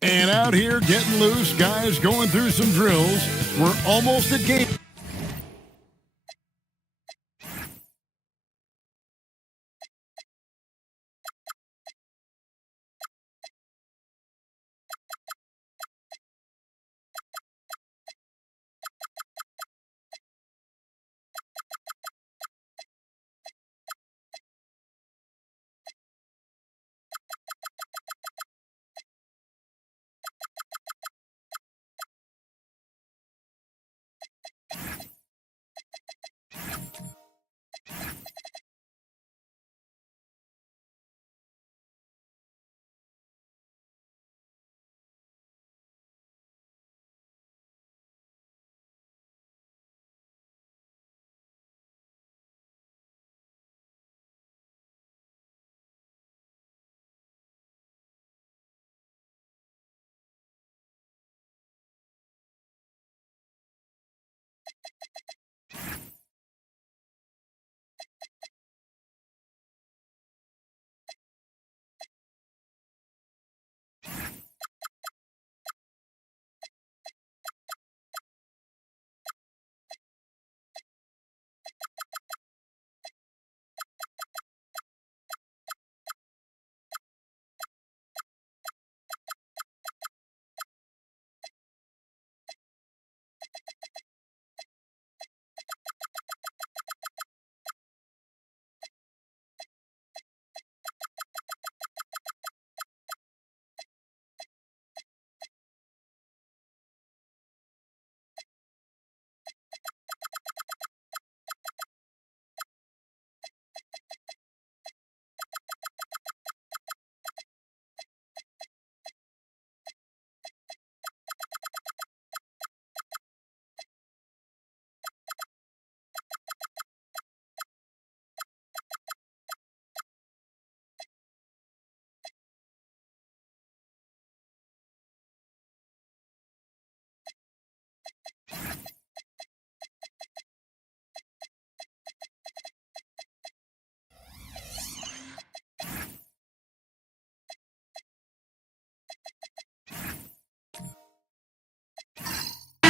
And out here getting loose, guys going through some drills. We're almost at game.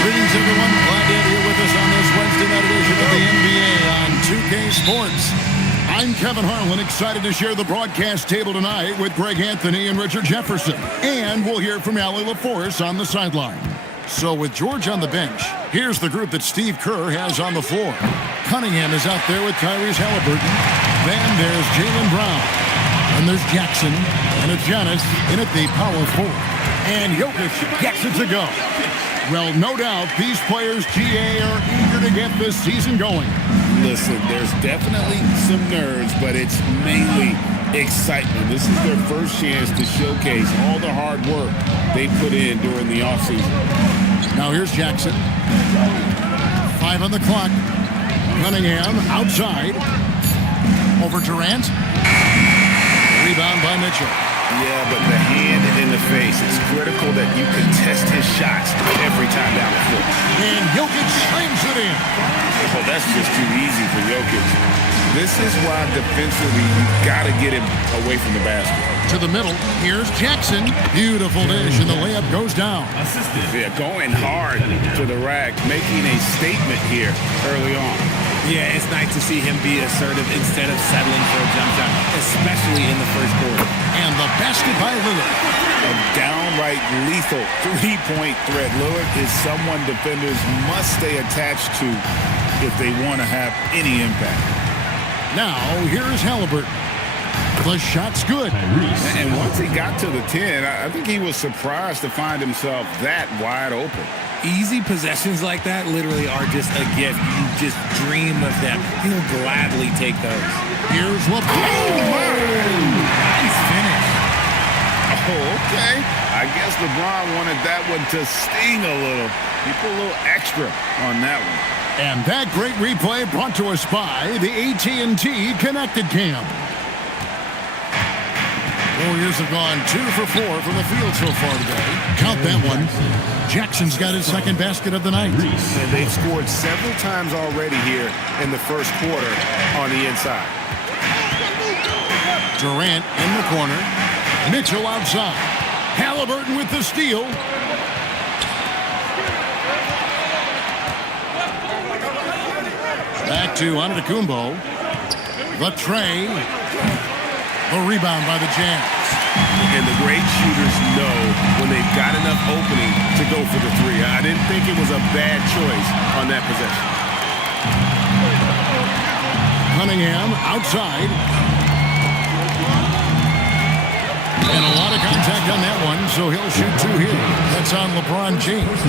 Greetings, everyone. Glad to have you with us on this Wednesday night edition of the NBA on 2K Sports. I'm Kevin Harlan, excited to share the broadcast table tonight with Greg Anthony and Richard Jefferson. And we'll hear from Allie LaForce on the sideline. So with George on the bench, here's the group that Steve Kerr has on the floor. Cunningham is out there with Tyrese Halliburton. Then there's Jaylen Brown. And there's Jackson. And it's Giannis in at the power forward. And Jokic gets it to go. Well, no doubt these players, GA, are eager to get this season going. Listen, there's definitely some nerves, but it's mainly excitement. This is their first chance to showcase all the hard work they put in during the offseason. Now here's Jackson. 5 on the clock. Cunningham outside. Over Durant. Rebound by Mitchell. Yeah, but the hand in the face, it's critical that you contest his shots every time down the floor. And Jokic slams it in. Oh, that's just too easy for Jokic. This is why defensively you've got to get him away from the basket. To the middle, here's Jackson. Beautiful dish, and the layup goes down. Yeah, going hard to the rack, making a statement here early on. Yeah, it's nice to see him be assertive instead of settling for a jump shot, especially in the first quarter. And the basket by Lillard. A downright lethal three-point threat. Lillard is someone defenders must stay attached to if they want to have any impact. Now, here's Halliburton. The shot's good. And once he got to the 10, I think he was surprised to find himself that wide open. Easy possessions like that literally are just a gift. You just dream of them. He'll gladly take those. Here's LeBron. Nice finish. Oh, okay. I guess LeBron wanted that one to sting a little. He put a little extra on that one. And that great replay brought to us by the AT&T Connected Cam. Warriors have gone 2 for 4 from the field so far today. Count that one. Jackson's got his second basket of the night. And they've scored several times already here in the first quarter on the inside. Durant in the corner. Mitchell outside. Halliburton with the steal. Back to Antetokounmpo. The tray. The rebound by the Jazz. And the great shooters know when they've got enough opening to go for the three. I didn't think it was a bad choice on that possession. Cunningham outside. And a lot of contact on that one, so he'll shoot two here. That's on LeBron James.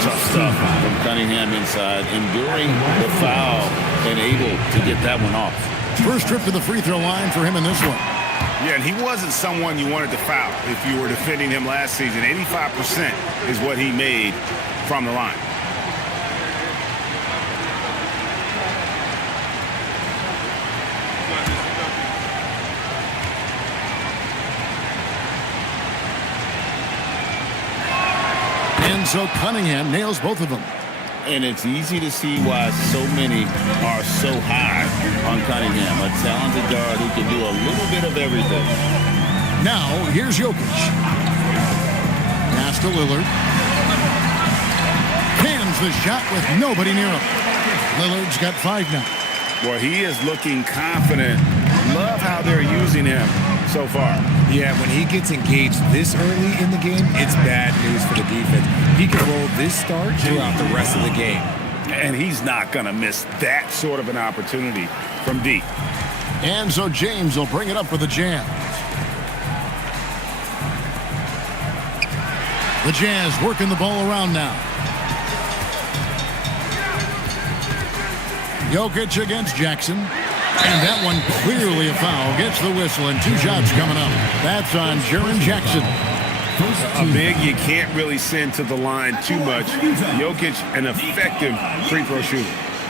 Tough stuff from Cunningham inside, enduring the foul and able to get that one off. First trip to the free throw line for him in this one. Yeah, and he wasn't someone you wanted to foul if you were defending him last season. 85% is what he made from the line. And so Cunningham nails both of them. And it's easy to see why so many are so high on Cunningham, a talented guard who can do a little bit of everything. Now, here's Jokic. Pass to Lillard. Cans the shot with nobody near him. Lillard's got 5 now. Boy, he is looking confident. Love how they're using him so far. Yeah, when he gets engaged this early in the game, it's bad news for the defense. He can roll this start throughout the rest of the game. And he's not going to miss that sort of an opportunity from deep. And so James will bring it up for the Jazz. The Jazz working the ball around now. Jokic against Jackson. And that one clearly a foul. Gets the whistle and 2 shots coming up. That's on Jaren Jackson. A big you can't really send to the line too much. Jokic, an effective free throw shooter.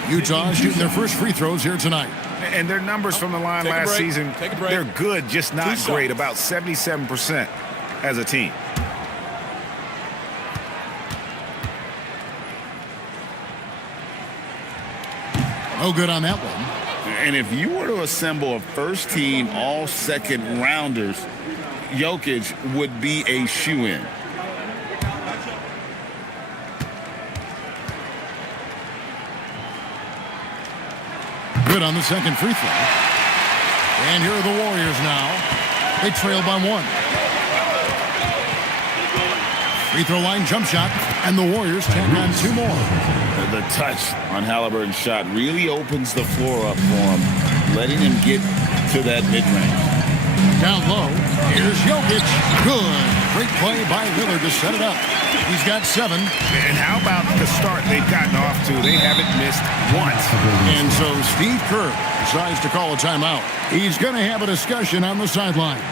Utah shooting their first free throws here tonight. And their numbers from the line last season, they're good, just not great. About 77% as a team. No good on that one. And if you were to assemble a first-team all-second rounders, Jokic would be a shoo-in. Good on the second free throw. And here are the Warriors now. They trail by 1. Free throw line jump shot, and the Warriors tack on 2 more. The touch on Halliburton's shot really opens the floor up for him, letting him get to that mid-range. Down low, here's Jokic. Good. Great play by Lillard to set it up. He's got 7. And how about the start they've gotten off to? They haven't missed once. And so Steve Kerr decides to call a timeout. He's going to have a discussion on the sideline.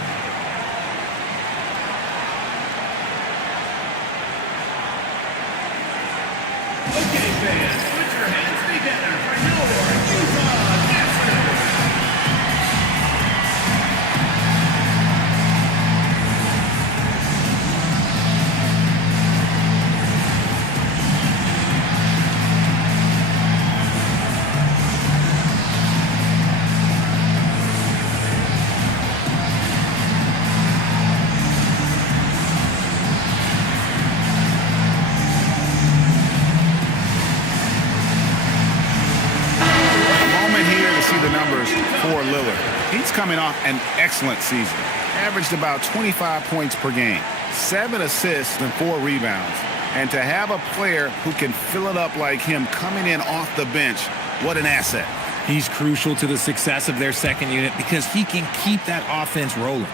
For Lillard. He's coming off an excellent season. Averaged about 25 points per game, 7 assists and 4 rebounds. And to have a player who can fill it up like him coming in off the bench, what an asset. He's crucial to the success of their second unit because he can keep that offense rolling.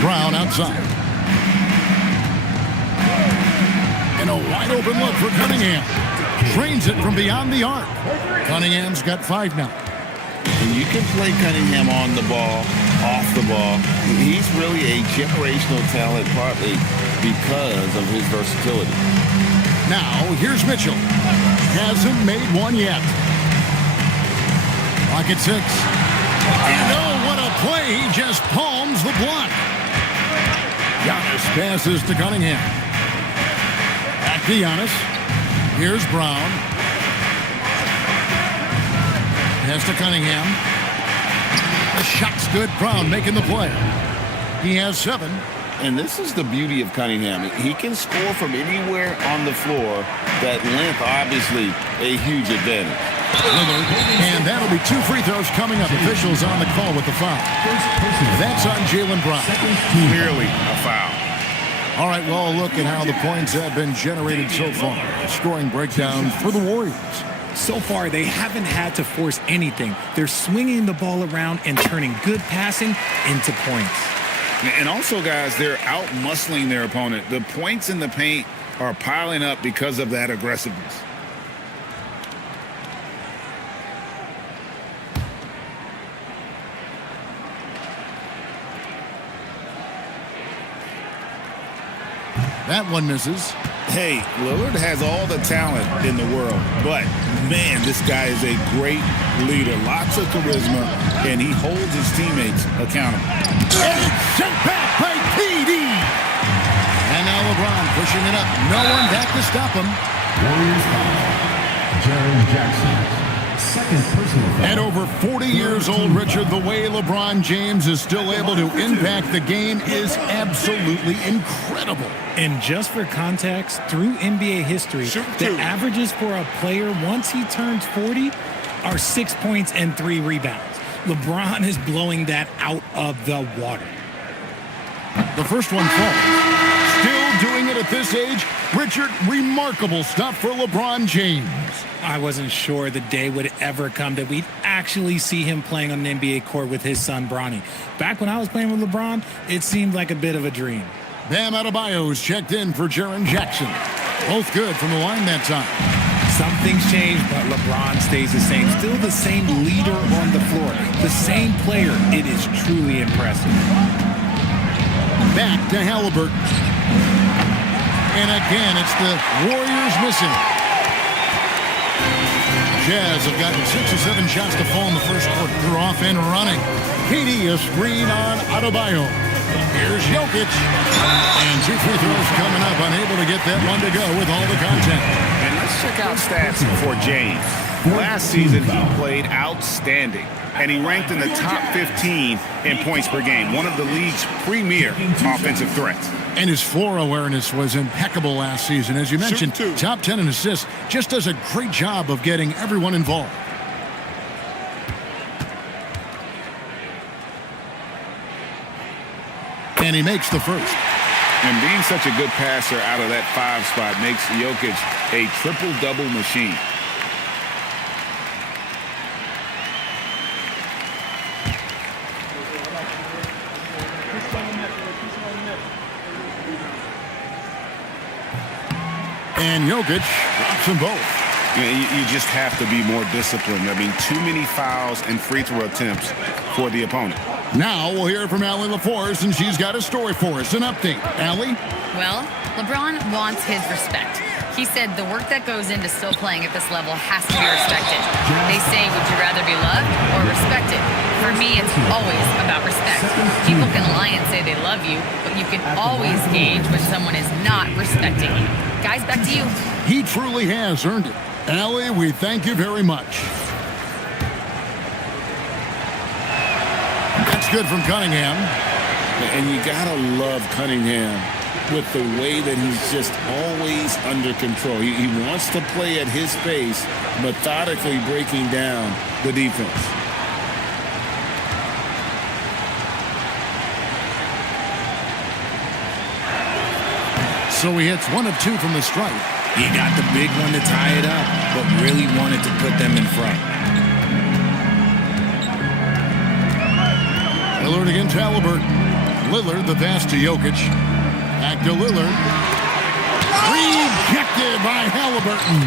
Brown outside. And a wide open look for Cunningham. Trains it from beyond the arc. Cunningham's got 5 now. And you can play Cunningham on the ball, off the ball. He's really a generational talent partly because of his versatility. Now, here's Mitchell. Hasn't made one yet. Clock at 6. And oh, what a play. He just palms the block. Giannis passes to Cunningham. Back to Giannis. Here's Brown. Pass to Cunningham. The shot's good. Brown making the play. He has 7. And this is the beauty of Cunningham. He can score from anywhere on the floor. That length, obviously, a huge advantage. Lillard, and that'll be 2 free throws coming up. Officials on the call with the foul. That's on Jaylen Brown. Clearly a foul. All right, well, look at how the points have been generated so far. Scoring breakdown for the Warriors. So far, they haven't had to force anything. They're swinging the ball around and turning good passing into points. And also, guys, they're out-muscling their opponent. The points in the paint are piling up because of that aggressiveness. That one misses. Hey, Lillard has all the talent in the world, but, man, this guy is a great leader. Lots of charisma, and he holds his teammates accountable. And it's sent back by KD. And now LeBron pushing it up. No one back to stop him. Warriors foul. Jaren Jackson. Second personal foul. At over 40 years old, Richard, the way LeBron James is still able to impact the game is absolutely incredible. And just for context, through NBA history, the averages for a player once he turns 40 are 6 points and 3 rebounds. LeBron is blowing that out of the water. The first one falls. Still doing it at this age. Richard, remarkable stuff for LeBron James. I wasn't sure the day would ever come that we'd actually see him playing on an NBA court with his son, Bronny. Back when I was playing with LeBron, it seemed like a bit of a dream. Bam Adebayo's checked in for Jaren Jackson. Both good from the line that time. Some things change, but LeBron stays the same. Still the same leader on the floor. The same player. It is truly impressive. Back to Halliburton. And again, it's the Warriors missing. Jazz have gotten 6 or 7 shots to fall in the first quarter. They're off and running. KD a screen on Adebayo. Here's Jokic. And 2 free throws coming up. Unable to get that one to go with all the content. And let's check out stats for James. Last season, he played outstanding, and he ranked in the top 15 in points per game, one of the league's premier offensive threats. And his floor awareness was impeccable last season. As you mentioned, top 10 in assists. Just does a great job of getting everyone involved. And he makes the first. And being such a good passer out of that 5 spot makes Jokic a triple-double machine. And Jokic drops them both. You just have to be more disciplined. I mean, too many fouls and free throw attempts for the opponent. Now we'll hear from Allie LaForce, and she's got a story for us. An update. Allie? Well, LeBron wants his respect. He said the work that goes into still playing at this level has to be respected. They say, would you rather be loved or respected? For me, it's always about respect. People can lie and say they love you, but you can always gauge when someone is not respecting you. Guys, back to you. He truly has earned it. Allie, we thank you very much. That's good from Cunningham. And you got to love Cunningham with the way that he's just always under control. He wants to play at his pace, methodically breaking down the defense. So he hits 1 of 2 from the stripe. He got the big one to tie it up, but really wanted to put them in front. Lillard against Halliburton. Lillard, the pass to Jokic. Back to Lillard. Rejected by Halliburton.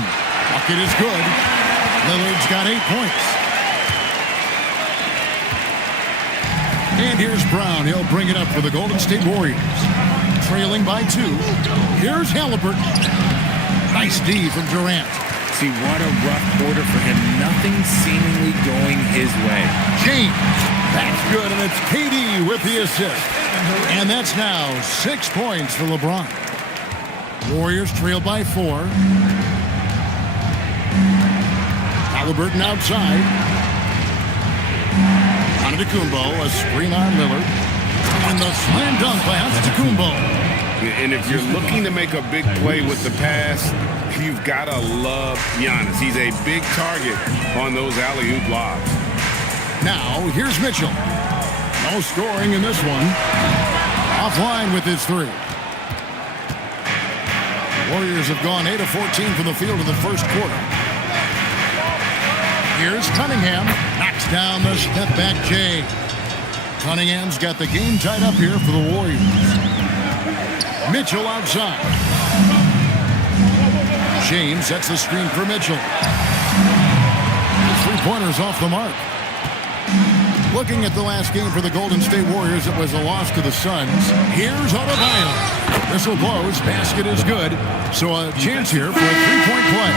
Bucket is good. Lillard's got 8 points. And here's Brown. He'll bring it up for the Golden State Warriors. Trailing by 2. Here's Halliburton. Nice D from Durant. See, what a rough quarter for him. Nothing seemingly going his way. James. That's good, and it's KD with the assist. And that's now 6 points for LeBron. Warriors trail by 4. Halliburton outside. Antetokounmpo, a screen on Lillard. And the slam dunk by Antetokounmpo. And if you're looking to make a big play with the pass, you've got to love Giannis. He's a big target on those alley-oop lobs. Now, here's Mitchell. No scoring in this one. Offline with his three. Warriors have gone 8 of 14 from the field in the first quarter. Here's Cunningham. Knocks down the step-back J. Cunningham's got the game tied up here for the Warriors. Mitchell outside. James sets the screen for Mitchell. His three-pointer's off the mark. Looking at the last game for the Golden State Warriors, it was a loss to the Suns. Here's Adebayo. Whistle blows. Basket is good. So a chance here for a three-point play.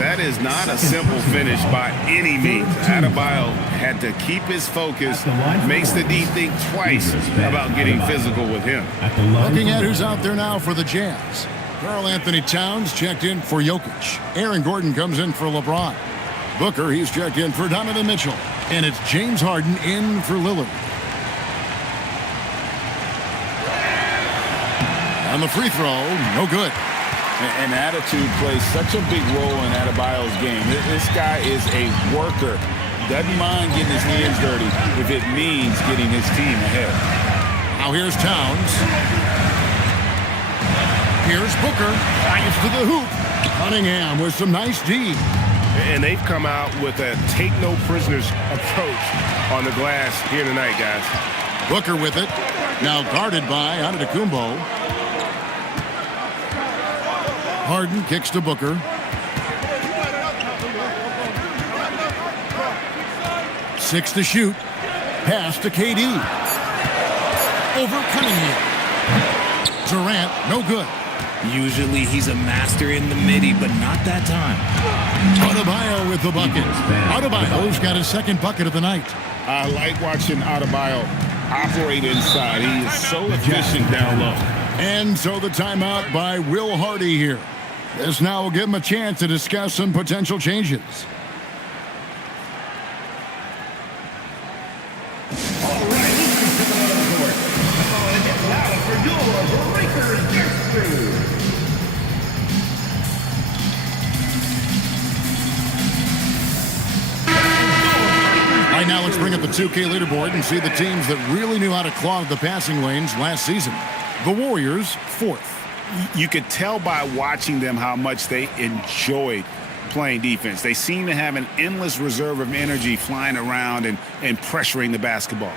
That is not a simple finish by any means. Adebayo had to keep his focus. Makes the D think twice about getting physical with him. Looking at who's out there now for the Jazz. Karl-Anthony Towns checked in for Jokic. Aaron Gordon comes in for LeBron. Booker, he's checked in for Donovan Mitchell. And it's James Harden in for Lillard. On the free throw, no good. And attitude plays such a big role in Adebayo's game. This guy is a worker. Doesn't mind getting his hands dirty if it means getting his team ahead. Now here's Towns. Here's Booker. Drives to the hoop. Cunningham with some nice D. And they've come out with a take-no-prisoners approach on the glass here tonight, guys. Booker with it. Now guarded by Antetokounmpo. Harden kicks to Booker. Six to shoot. Pass to KD. Over Cunningham. Durant, no good. Usually he's a master in the midi, but not that time. Adebayo with the bucket. Adebayo's got his second bucket of the night. I like watching Adebayo operate inside. He is so efficient down low. And so the timeout by Will Hardy here. This now will give him a chance to discuss some potential changes. Right now, let's bring up the 2K leaderboard and see the teams that really knew how to clog the passing lanes last season. The Warriors, 4th. You could tell by watching them how much they enjoyed playing defense. They seem to have an endless reserve of energy flying around and pressuring the basketball.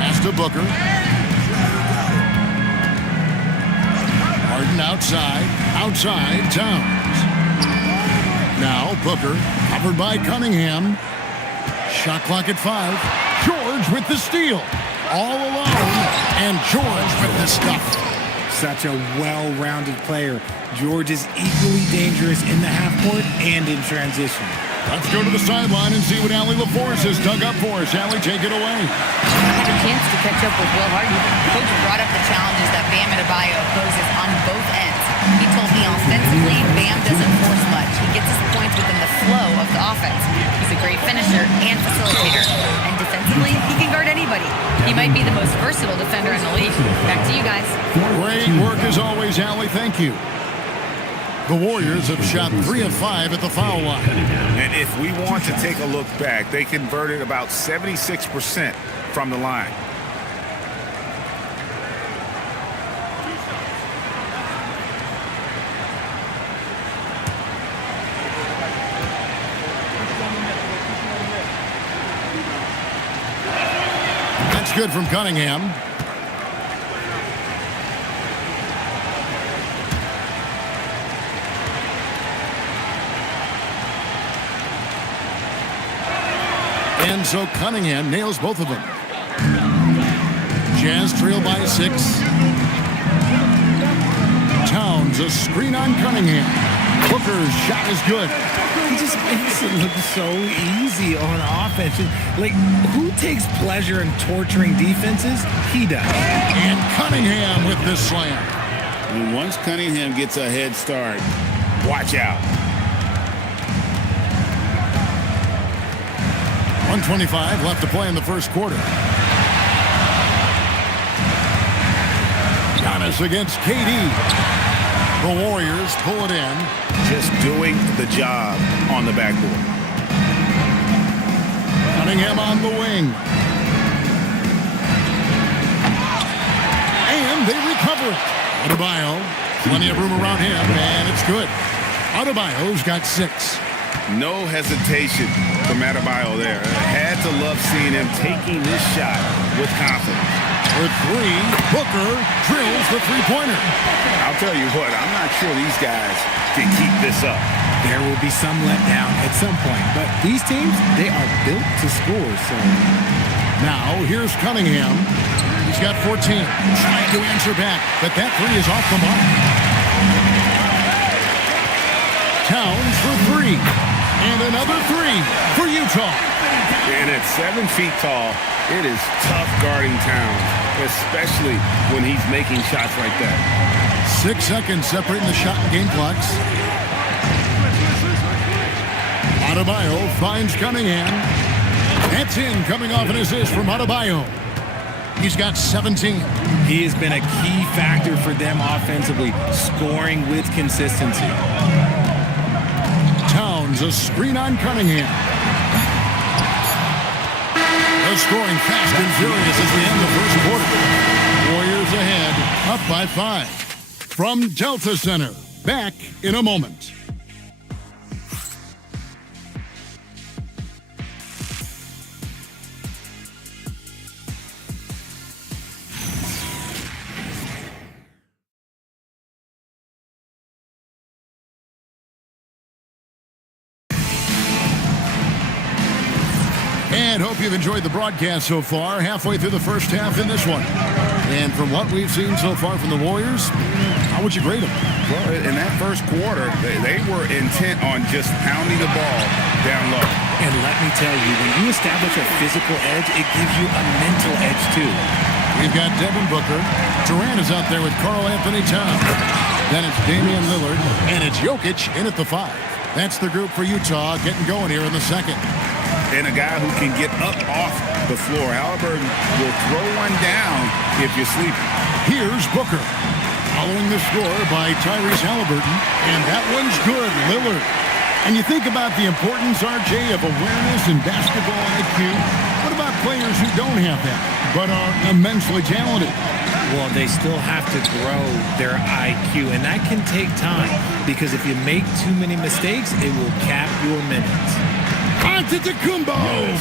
Pass to Booker. Harden outside Towns. Now Booker, covered by Cunningham. Shot clock at 5. George with the steal. All alone, and George with the stuff. Such a well-rounded player. George is equally dangerous in the half court and in transition. Let's go to the sideline and see what Allie LaForce has dug up for us. Allie, take it away. I had a chance to catch up with Will Hardy. Coach brought up the challenges that Bam Adebayo poses on both ends. He told me offensively, Bam doesn't force much. He gets his points within the flow of the offense. He's a great finisher and facilitator. And defensively, he can guard anybody. He might be the most versatile defender in the league. Back to you guys. Great work as always, Allie. Thank you. The Warriors have shot 3 of 5 at the foul line. And if we want to take a look back, they converted about 76% from the line. That's good from Cunningham. And so Cunningham nails both of them. Jazz trail by 6. Towns, a screen on Cunningham. Booker's shot is good. He just makes it look so easy on offense. Like, who takes pleasure in torturing defenses? He does. And Cunningham with this slam. And once Cunningham gets a head start, watch out. 1:25 left to play in the first quarter. Giannis against KD. The Warriors pull it in. Just doing the job on the backboard. Cunningham on the wing. And they recover it. Adebayo, plenty of room around him, and it's good. Adebayo's got 6. No hesitation from Adebayo there. Had to love seeing him taking this shot with confidence. For 3, Booker drills the three-pointer. I'll tell you what, I'm not sure these guys can keep this up. There will be some letdown at some point, but these teams, they are built to score. So now here's Cunningham. He's got 14. Trying to answer back, but that 3 is off the mark. Towns for 3. And another 3 for Utah. And at 7 feet tall, it is tough guarding Towns, especially when he's making shots like that. 6 seconds separating the shot and game clocks. Adebayo finds Cunningham. That's in, coming off an assist from Adebayo. He's got 17. He has been a key factor for them offensively, scoring with consistency. Towns, a screen on Cunningham. They're scoring fast and furious as we end the first quarter. Warriors ahead, up by 5. From Delta Center, back in a moment. And hope you've enjoyed the broadcast so far, halfway through the first half in this one. And from what we've seen so far from the Warriors, how would you grade them? Well, in that first quarter, they were intent on just pounding the ball down low. And let me tell you, when you establish a physical edge, it gives you a mental edge too. We've got Devin Booker. Durant is out there with Karl Anthony Towns. Then it's Damian Lillard, and it's Jokic in at the 5. That's the group for Utah getting going here in the second. And a guy who can get up off the floor. Halliburton will throw one down if you're sleeping. Here's Booker. Following the score by Tyrese Halliburton. And that one's good, Lillard. And you think about the importance, RJ, of awareness and basketball IQ. What about players who don't have that, but are immensely talented? Well, they still have to grow their IQ, and that can take time. Because if you make too many mistakes, it will cap your minutes. Antetokounmpo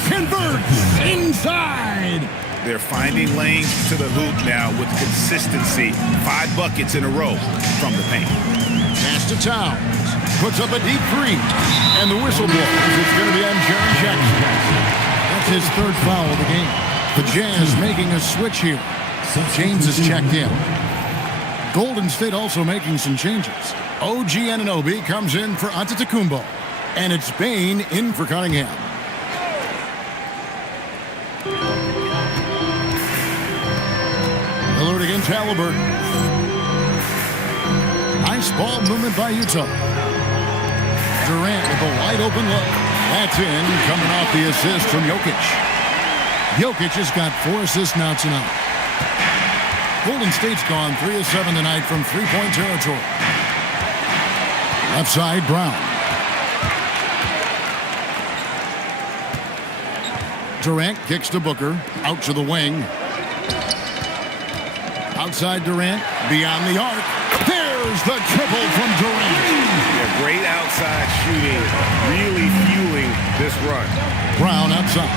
converts inside. They're finding lanes to the hoop now with consistency. 5 buckets in a row from the paint. Pass to Towns. Puts up a deep 3. And the whistle blows. It's going to be on Jaren Jackson. That's his 3rd foul of the game. The Jazz making a switch here. James is checked in. Golden State also making some changes. OG Anunoby comes in for Antetokounmpo. And it's Bane in for Cunningham. Lillard against Halliburton. Nice ball movement by Utah. Durant with a wide open look. That's in, coming off the assist from Jokic. Jokic has got 4 assists now tonight. Golden State's gone 3 of 7 tonight from three-point territory. Left side, Brown. Durant kicks to Booker, out to the wing. Outside Durant, beyond the arc. There's the triple from Durant. Yeah, great outside shooting, really fueling this run. Brown outside.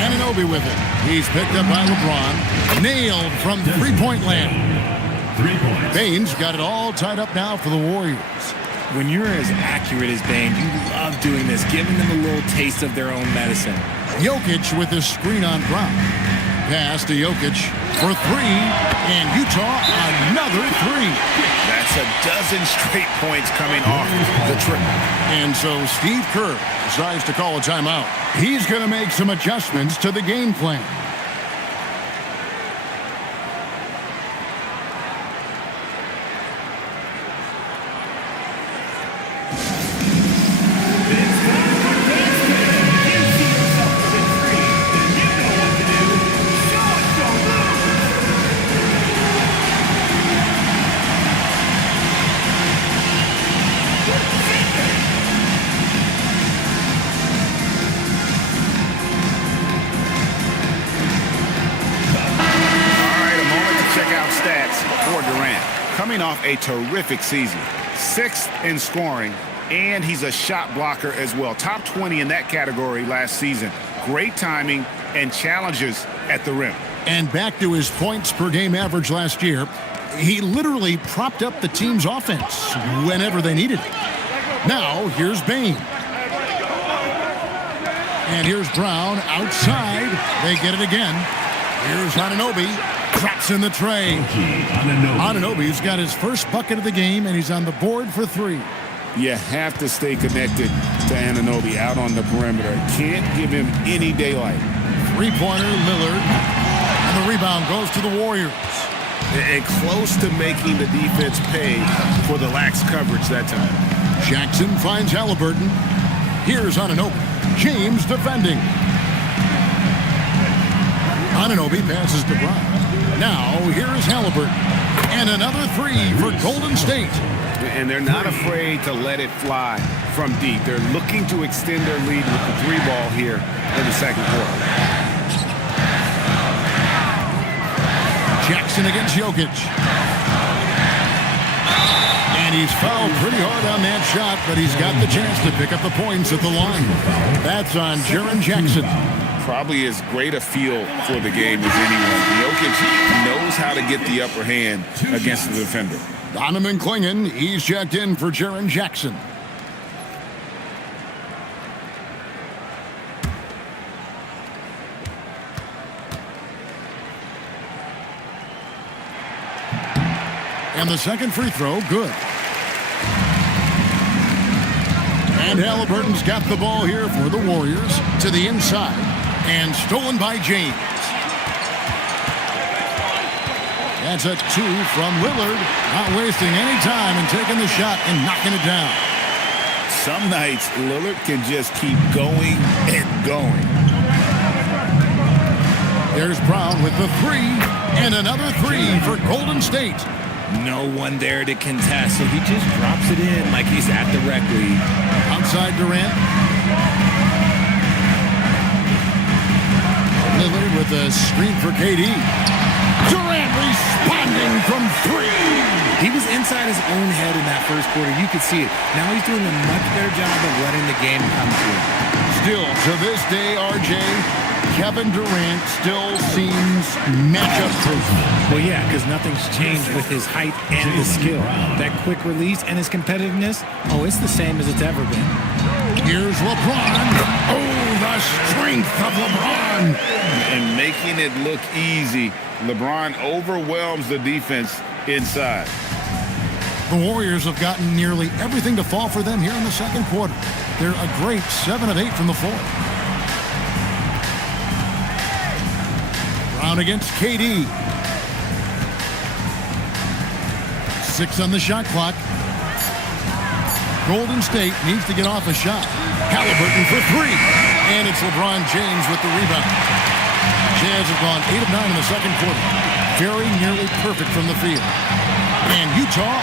Anunoby with it. He's picked up by LeBron. Nailed from three-point land. 3 points. Bane's got it all tied up now for the Warriors. When you're as accurate as Bane, you love doing this, giving them a little taste of their own medicine. Jokic with his screen on Brown. Pass to Jokic for 3, and Utah another 3. That's a dozen straight points coming off the triple. And so Steve Kerr decides to call a timeout. He's going to make some adjustments to the game plan. coming off a terrific season. 6th in scoring, and he's a shot blocker as well. Top 20 in that category last season. Great timing and challenges at the rim. And back to his points per game average last year, he literally propped up the team's offense whenever they needed it. Now, here's Bane. And here's Brown outside. They get it again. Here's Anunoby. Drops in the tray. Anunoby's got his first bucket of the game, and he's on the board for 3. You have to stay connected to Anunoby out on the perimeter. Can't give him any daylight. Three-pointer, Lillard. And the rebound goes to the Warriors. And close to making the defense pay for the lax coverage that time. Jackson finds Halliburton. Here's Anunoby. James defending. Anunoby passes to Brown. Now, here's Halliburton. And another 3 for Golden State. And they're not afraid to let it fly from deep. They're looking to extend their lead with the 3-ball here in the second quarter. Jackson against Jokic. And he's fouled pretty hard on that shot, but he's got the chance to pick up the points at the line. That's on Jaren Jackson. Probably as great a feel for the game as anyone. Jokic knows how to get the upper hand against the defender. Donovan Clingan, he's checked in for Jaren Jackson. And the second free throw, good. And Halliburton's got the ball here for the Warriors to the inside. And stolen by James. That's a 2 from Lillard. Not wasting any time and taking the shot and knocking it down. Some nights, Lillard can just keep going and going. There's Brown with the 3. And another 3 for Golden State. No one there to contest, so he just drops it in like he's at the rec league. Outside Durant. Lillard with a screen for KD. Durant responding from 3. He was inside his own head in that first quarter. You could see it. Now he's doing a much better job of letting the game come to him. Still, to this day, RJ, Kevin Durant still seems matchup-proof. Well, yeah, because nothing's changed with his height and his skill. That quick release and his competitiveness, it's the same as it's ever been. Here's LeBron. Oh, the strength of LeBron. And making it look easy, LeBron overwhelms the defense inside. The Warriors have gotten nearly everything to fall for them here in the second quarter. They're a great 7 of 8 from the floor. Brown against KD. 6 on the shot clock. Golden State needs to get off a shot. Halliburton for 3. And it's LeBron James with the rebound. Jazz have gone 8 of 9 in the second quarter. Very nearly perfect from the field. And Utah,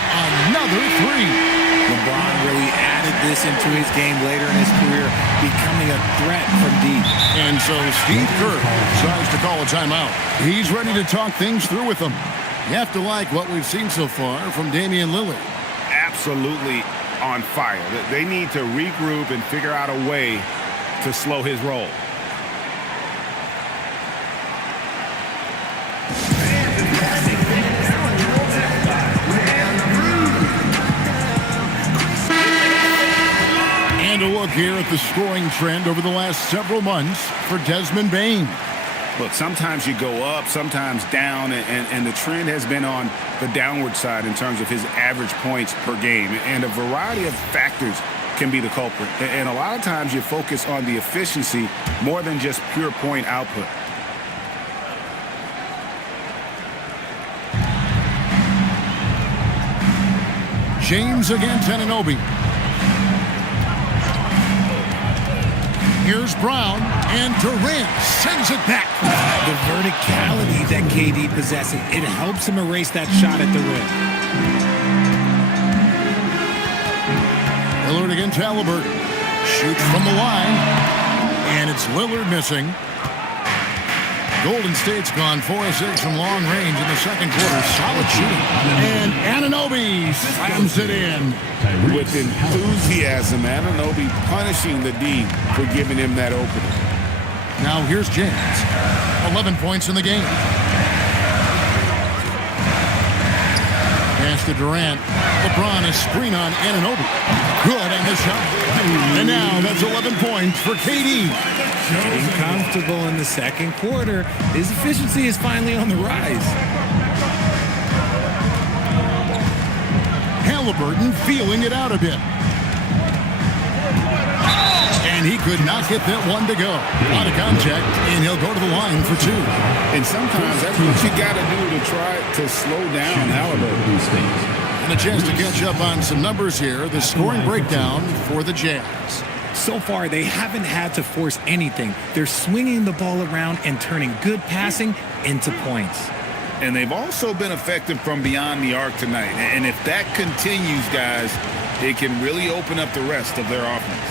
another 3. LeBron really added this into his game later in his career, becoming a threat from deep. And so Steve Kerr decides to call a timeout. He's ready to talk things through with them. You have to like what we've seen so far from Damian Lillard. Absolutely on fire. They need to regroup and figure out a way to slow his roll. And a look here at the scoring trend over the last several months for Desmond Bane. Look, sometimes you go up, sometimes down, and the trend has been on the downward side in terms of his average points per game. And a variety of factors can be the culprit. And a lot of times you focus on the efficiency more than just pure point output. James against Anunoby. Here's Brown, and Durant sends it back. The verticality that KD possesses, it helps him erase that shot at the rim. Lillard against Halliburton. Shoots from the line, and it's Lillard missing. Golden State's gone 4 of 6 from long range in the second quarter. Solid shooting. And Anunoby slams it in. With enthusiasm, Anunoby punishing the D for giving him that opening. Now here's James. 11 points in the game. Pass to Durant. LeBron is screen on Anunoby. Good on the shot. And now that's 11 points for KD. Getting comfortable in the second quarter. His efficiency is finally on the rise. Halliburton feeling it out a bit. And he could not get that one to go. A lot of contact, and he'll go to the line for 2. And sometimes that's what you got to do to try to slow down Halliburton. And a chance to catch up on some numbers here. The scoring breakdown for the Jazz. So far, they haven't had to force anything. They're swinging the ball around and turning good passing into points. And they've also been effective from beyond the arc tonight. And if that continues, guys, they can really open up the rest of their offense.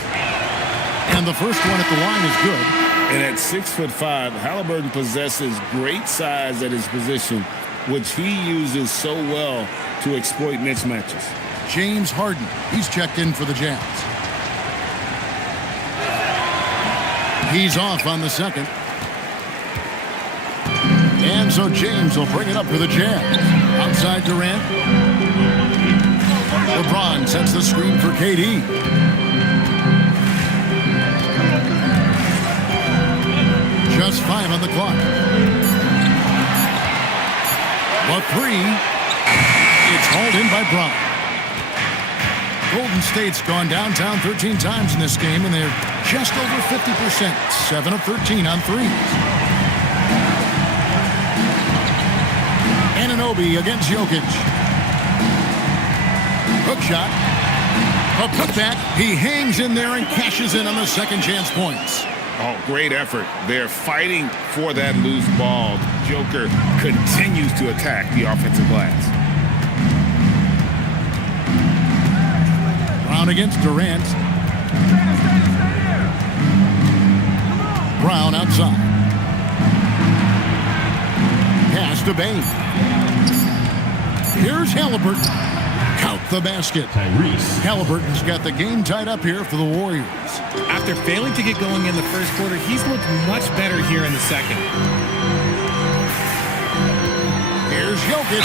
And the first one at the line is good. And at 6'5", Halliburton possesses great size at his position, which he uses so well to exploit mismatches. James Harden, he's checked in for the Jazz. He's off on the second. And so James will bring it up for the Jazz. Outside Durant. LeBron sets the screen for KD. Just 5 on the clock. A 3. It's hauled in by Brown. Golden State's gone downtown 13 times in this game, and they're just over 50%. 7 of 13 on threes. Anunoby against Jokic. Hook shot. A putback. He hangs in there and cashes in on the second chance points. Oh, great effort. They're fighting for that loose ball. Joker continues to attack the offensive glass. Brown against Durant. Brown outside. Pass to Bane. Here's Halliburton. Count the basket. Halliburton's got the game tied up here for the Warriors. After failing to get going in the first quarter, he's looked much better here in the second. Here's Jokic.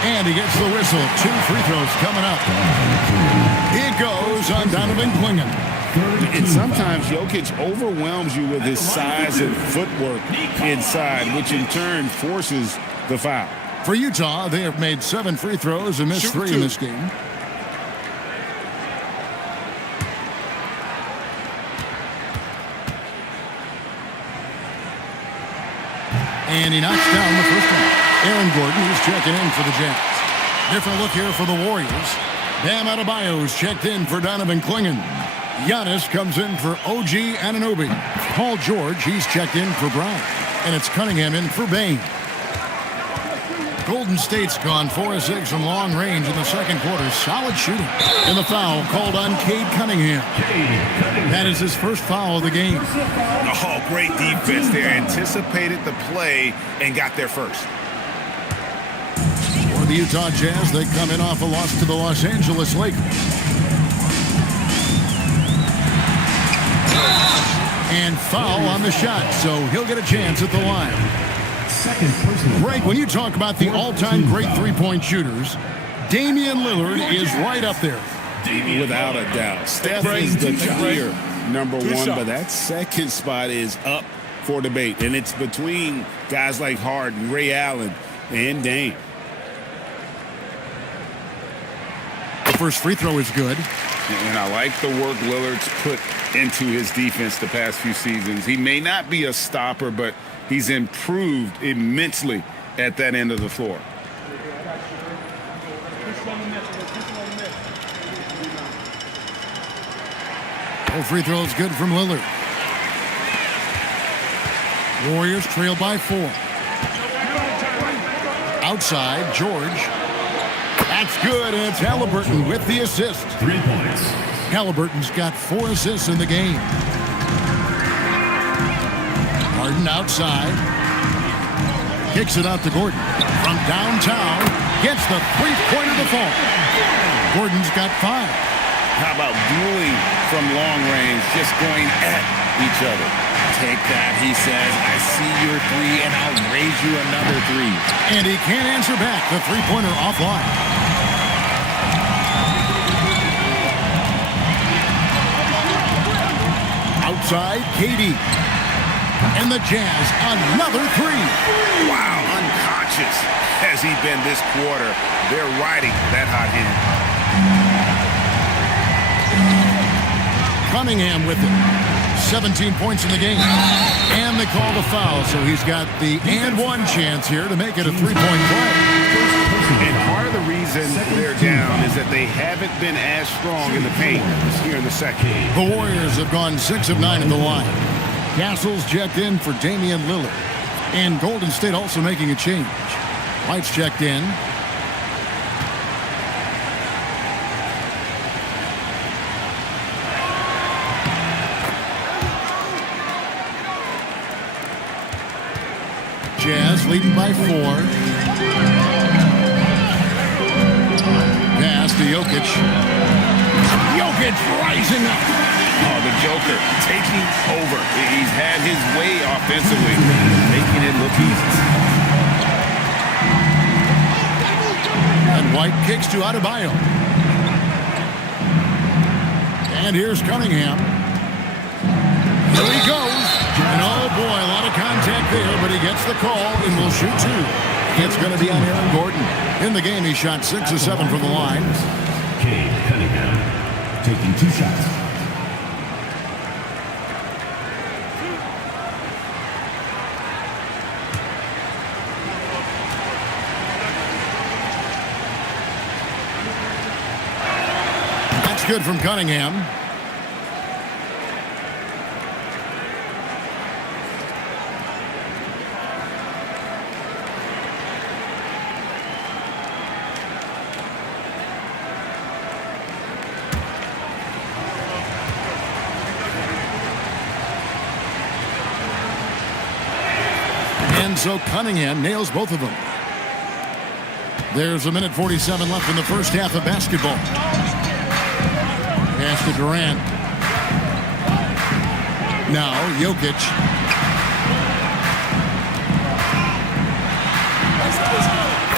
And he gets the whistle. 2 free throws coming up. It goes on Donovan Clingan. And sometimes Jokic overwhelms you with his size and footwork inside, which in turn forces the foul. For Utah, they have made 7 free throws and missed 3 in this game. And he knocks down the first one. Aaron Gordon is checking in for the Jazz. Different look here for the Warriors. Bam Adebayo's checked in for Donovan Clingan. Giannis comes in for OG Anunoby. Paul George, he's checked in for Brown. And it's Cunningham in for Bane. Golden State's gone 4 of 6 from long range in the second quarter. Solid shooting. And the foul called on Cade Cunningham. That is his first foul of the game. Oh, great defense. They anticipated the play and got there first. For the Utah Jazz, they come in off a loss to the Los Angeles Lakers. And foul on the shot, so he'll get a chance at the line. Greg, when you talk about the all-time great three-point shooters, Damian Lillard is right up there. Without a doubt. Steph is the clear number 1, but that second spot is up for debate. And it's between guys like Harden, Ray Allen, and Dame. The first free throw is good. And I like the work Lillard's put into his defense the past few seasons. He may not be a stopper, but he's improved immensely at that end of the floor. Oh, free throw is good from Lillard. Warriors trail by 4. Outside, George. That's good, and it's Halliburton with the assist. 3 points. Halliburton's got 4 assists in the game. Harden outside. Kicks it out to Gordon. From downtown, gets the three-pointer to fall. Gordon's got 5. How about dueling from long range, just going at each other? Take that, he says. I see your 3, and I'll raise you another 3. And he can't answer back. The three-pointer offline. Outside, KD. And the Jazz, another 3. Wow, unconscious has he been this quarter. They're riding that hot hand. Cunningham with it. 17 points in the game. And they call the foul, so he's got the and one chance here to make it a three-point play. And part of the reason they're down is that they haven't been as strong in the paint here in the second. The Warriors have gone 6 of 9 at the line. Castles checked in for Damian Lillard. And Golden State also making a change. White's checked in. Jazz leading by 4. Pass to Jokic. Jokic rising up. Oh, the Joker taking over. He's had his way offensively, making it look easy. And White kicks to Adebayo. And here's Cunningham. Here he goes. And oh boy, a lot of contact there, but he gets the call and will shoot 2. It's going to be on Aaron Gordon. In the game, he shot 6 of 7 from the line. Cade Cunningham taking 2 shots. That's good from Cunningham. And so Cunningham nails both of them. There's a minute 47 left in the first half of basketball. Pass to Durant. Now Jokic.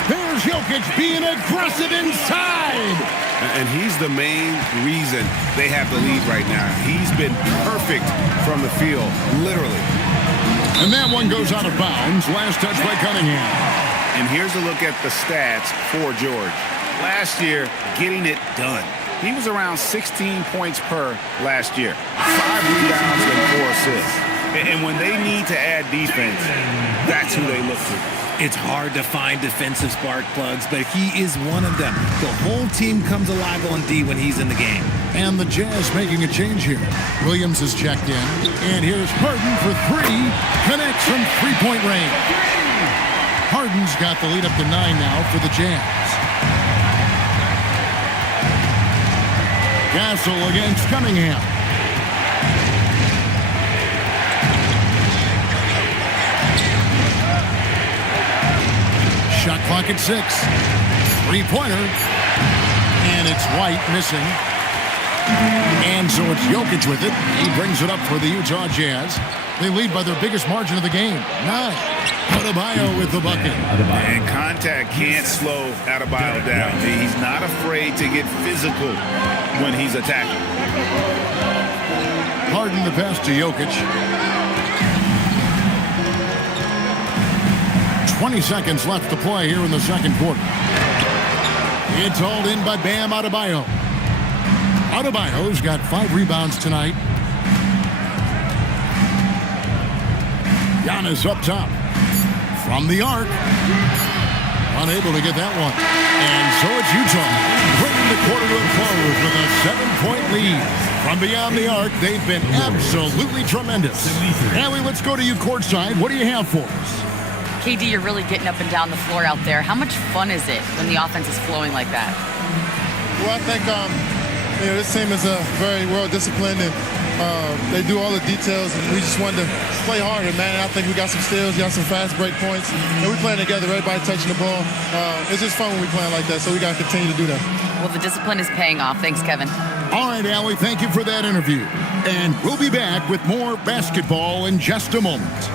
There's Jokic being aggressive inside. And he's the main reason they have the lead right now. He's been perfect from the field, literally. And that one goes out of bounds. Last touch by Cunningham. And here's a look at the stats for George. Last year, getting it done. He was around 16 points per last year. 5 rebounds and 4 assists. And when they need to add defense, that's who they look to. It's hard to find defensive spark plugs, but he is one of them. The whole team comes alive on D when he's in the game. And the Jazz making a change here. Williams has checked in. And here's Harden for 3. Connects from three-point range. Harden's got the lead up to 9 now for the Jazz. Castle against Cunningham. Shot clock at 6. Three-pointer. And it's White missing. And so it's Jokic with it. He brings it up for the Utah Jazz. They lead by their biggest margin of the game, 9. Adebayo with the bucket. And contact can't slow Adebayo down. He's not afraid to get physical when he's attacking. Harden the pass to Jokic. 20 seconds left to play here in the second quarter. It's hauled in by Bam Adebayo. Adebayo's got 5 rebounds tonight. Giannis up top. From the arc. Unable to get that one. And so it's Utah bringing the quarter to a close with a 7-point lead. From beyond the arc, they've been absolutely tremendous. Allie, let's go to you courtside. What do you have for us? KD, you're really getting up and down the floor out there. How much fun is it when the offense is flowing like that? Well, I think this team is very well disciplined, and They do all the details, and we just wanted to play harder, man. And I think we got some steals, got some fast break points, and we're playing together, everybody touching the ball. It's just fun when we playing like that, so we got to continue to do that. Well, the discipline is paying off. Thanks, Kevin. All right, Allie, thank you for that interview. And we'll be back with more basketball in just a moment.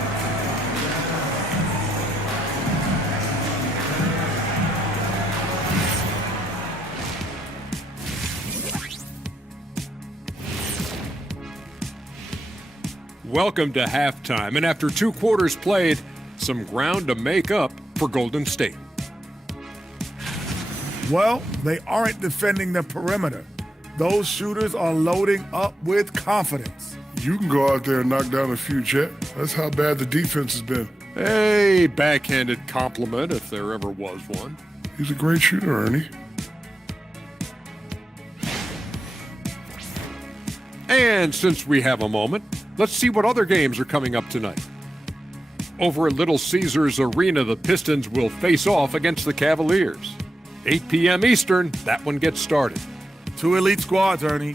Welcome to halftime, and after 2 quarters played, some ground to make up for Golden State. Well, they aren't defending the perimeter. Those shooters are loading up with confidence. You can go out there and knock down a few, Chet. That's how bad the defense has been. A backhanded compliment, if there ever was one. He's a great shooter, Ernie. And since we have a moment, let's see what other games are coming up tonight. Over at Little Caesars Arena, the Pistons will face off against the Cavaliers. 8 p.m. Eastern, that one gets started. 2 elite squads, Ernie.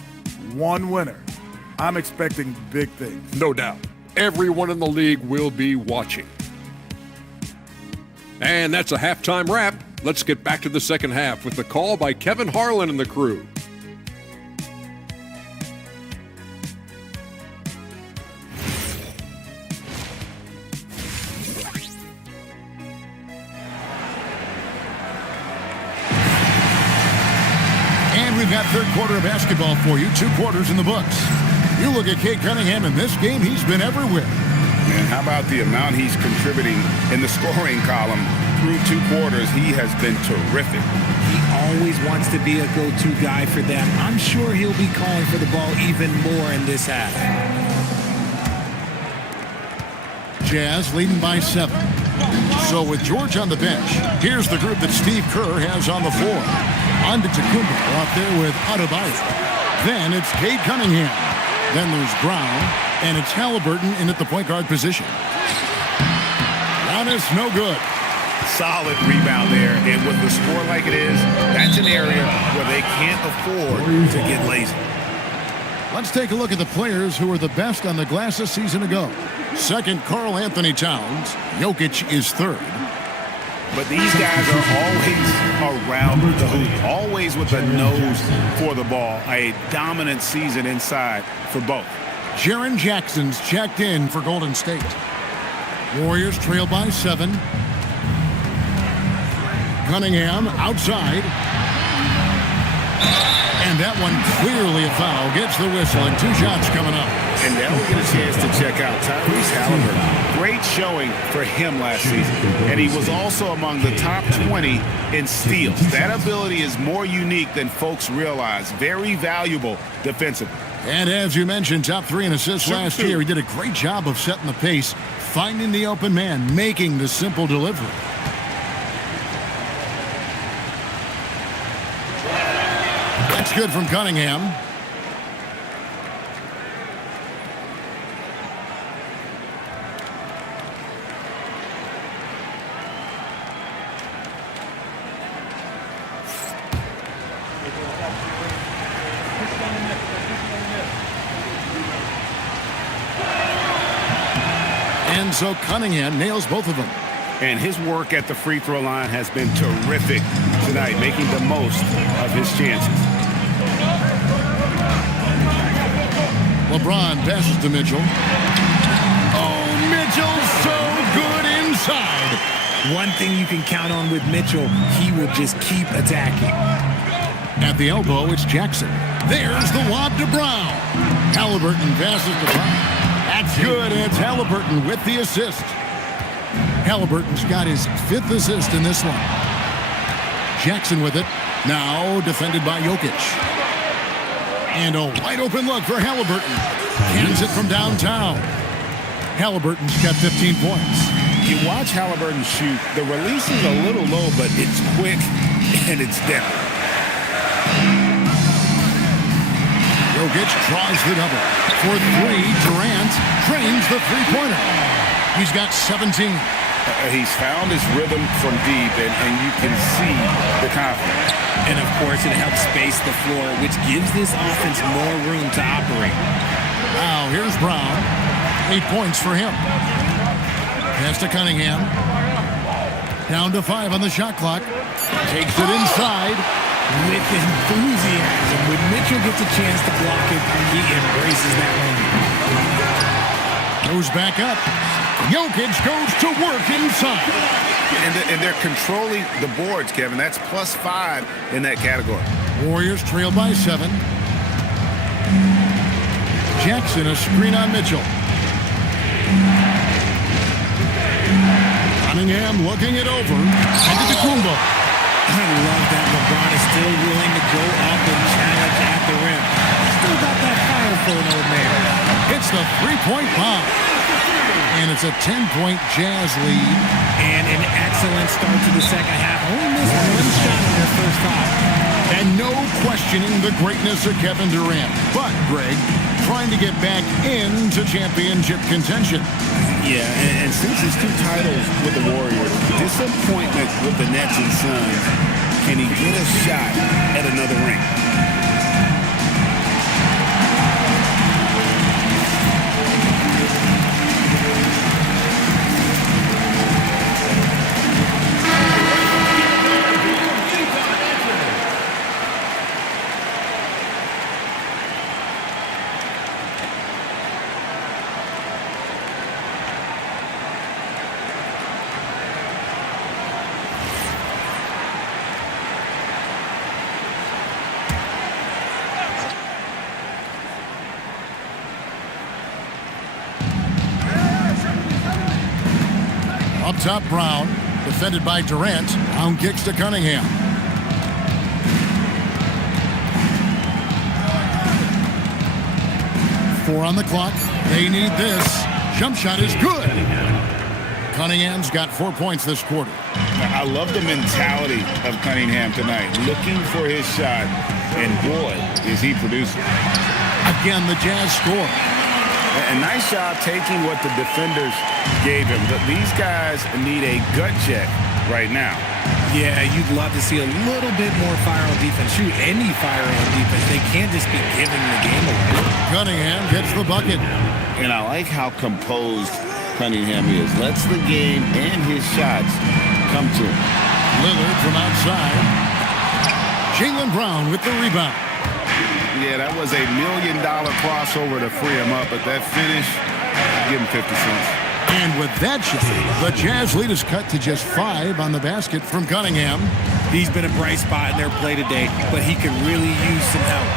1 winner. I'm expecting big things. No doubt. Everyone in the league will be watching. And that's a halftime wrap. Let's get back to the second half with the call by Kevin Harlan and the crew. We've got third quarter of basketball for you, 2 quarters in the books. You look at Cade Cunningham in this game, he's been everywhere. Man, how about the amount he's contributing in the scoring column through 2 quarters? He has been terrific. He always wants to be a go-to guy for them. I'm sure he'll be calling for the ball even more in this half. Jazz leading by 7. So with George on the bench, here's the group that Steve Kerr has on the floor. Antetokounmpo out there with Adebayo. Then it's Cade Cunningham. Then there's Brown. And it's Halliburton in at the point guard position. Giannis, no good. Solid rebound there. And with the score like it is, that's an area where they can't afford to get lazy. Let's take a look at the players who were the best on the glass a season ago. Second, Karl Anthony Towns. Jokic is third. But these guys are always around the hoop, always with a nose for the ball. A dominant season inside for both. Jaren Jackson's checked in for Golden State. Warriors trail by 7. Cunningham outside. And that one clearly a foul. Gets the whistle and 2 shots coming up. And now we get a chance to check out Tyrese Halliburton. Great showing for him last season. And he was also among the top 20 in steals. That ability is more unique than folks realize. Very valuable defensively. And as you mentioned, top 3 in assists last year. He did a great job of setting the pace, finding the open man, making the simple delivery. That's good from Cunningham. And so Cunningham nails both of them. And his work at the free throw line has been terrific tonight, making the most of his chances. LeBron passes to Mitchell. Oh, Mitchell, so good inside. One thing you can count on with Mitchell, he will just keep attacking. At the elbow, it's Jackson. There's the lob to Brown. Halliburton passes to Brown. That's good. It's Halliburton with the assist. Halliburton's got his 5th assist in this one. Jackson with it. Now defended by Jokic. And a wide open look for Halliburton. Hands it from downtown. Halliburton's got 15 points. You watch Halliburton shoot. The release is a little low, but it's quick and it's definite. Jokic tries the double. For 3, Durant drains the three-pointer. He's got 17. He's found his rhythm from deep, and you can see the confidence. And, of course, it helps space the floor, which gives this offense more room to operate. Now here's Brown. 8 points for him. Pass to Cunningham. Down to 5 on the shot clock. Takes it inside. With enthusiasm. When Mitchell gets a chance to block it, he embraces that one. Goes back up. Jokic goes to work inside. And they're controlling the boards, Kevin. That's +5 in that category. Warriors trail by 7. Jackson, a screen on Mitchell. Cunningham looking it over. And to Kumbo. I love that LeBron is still willing to go up and challenge at the rim. Still got that fire for an old man. It's the three-point bomb. And it's a 10-point Jazz lead. And an excellent start to the second half. Only missed one shot in their first half. And no questioning the greatness of Kevin Durant. But, Greg, trying to get back into championship contention. Yeah, and since his 2 titles with the Warriors, disappointment with the Nets and Suns, can he get a shot at another ring? Up top, Brown. Defended by Durant. Brown kicks to Cunningham. Four on the clock. They need this. Jump shot is good. Cunningham's got 4 points this quarter. I love the mentality of Cunningham tonight. Looking for his shot, and boy, is he producing. Again, the Jazz score. A nice job taking what the defenders gave him. But these guys need a gut check right now. Yeah, you'd love to see a little bit more fire on defense. Shoot, any fire on defense. They can't just be giving the game away. Cunningham gets the bucket. And I like how composed Cunningham is. Lets the game and his shots come to him. Lillard from outside. Jaylen Brown with the rebound. Yeah, that was $1 million crossover to free him up, but that finish, give him 50 cents. And with that shot, the Jazz lead is cut to just 5 on the basket from Cunningham. He's been a bright spot in their play today, but he could really use some help.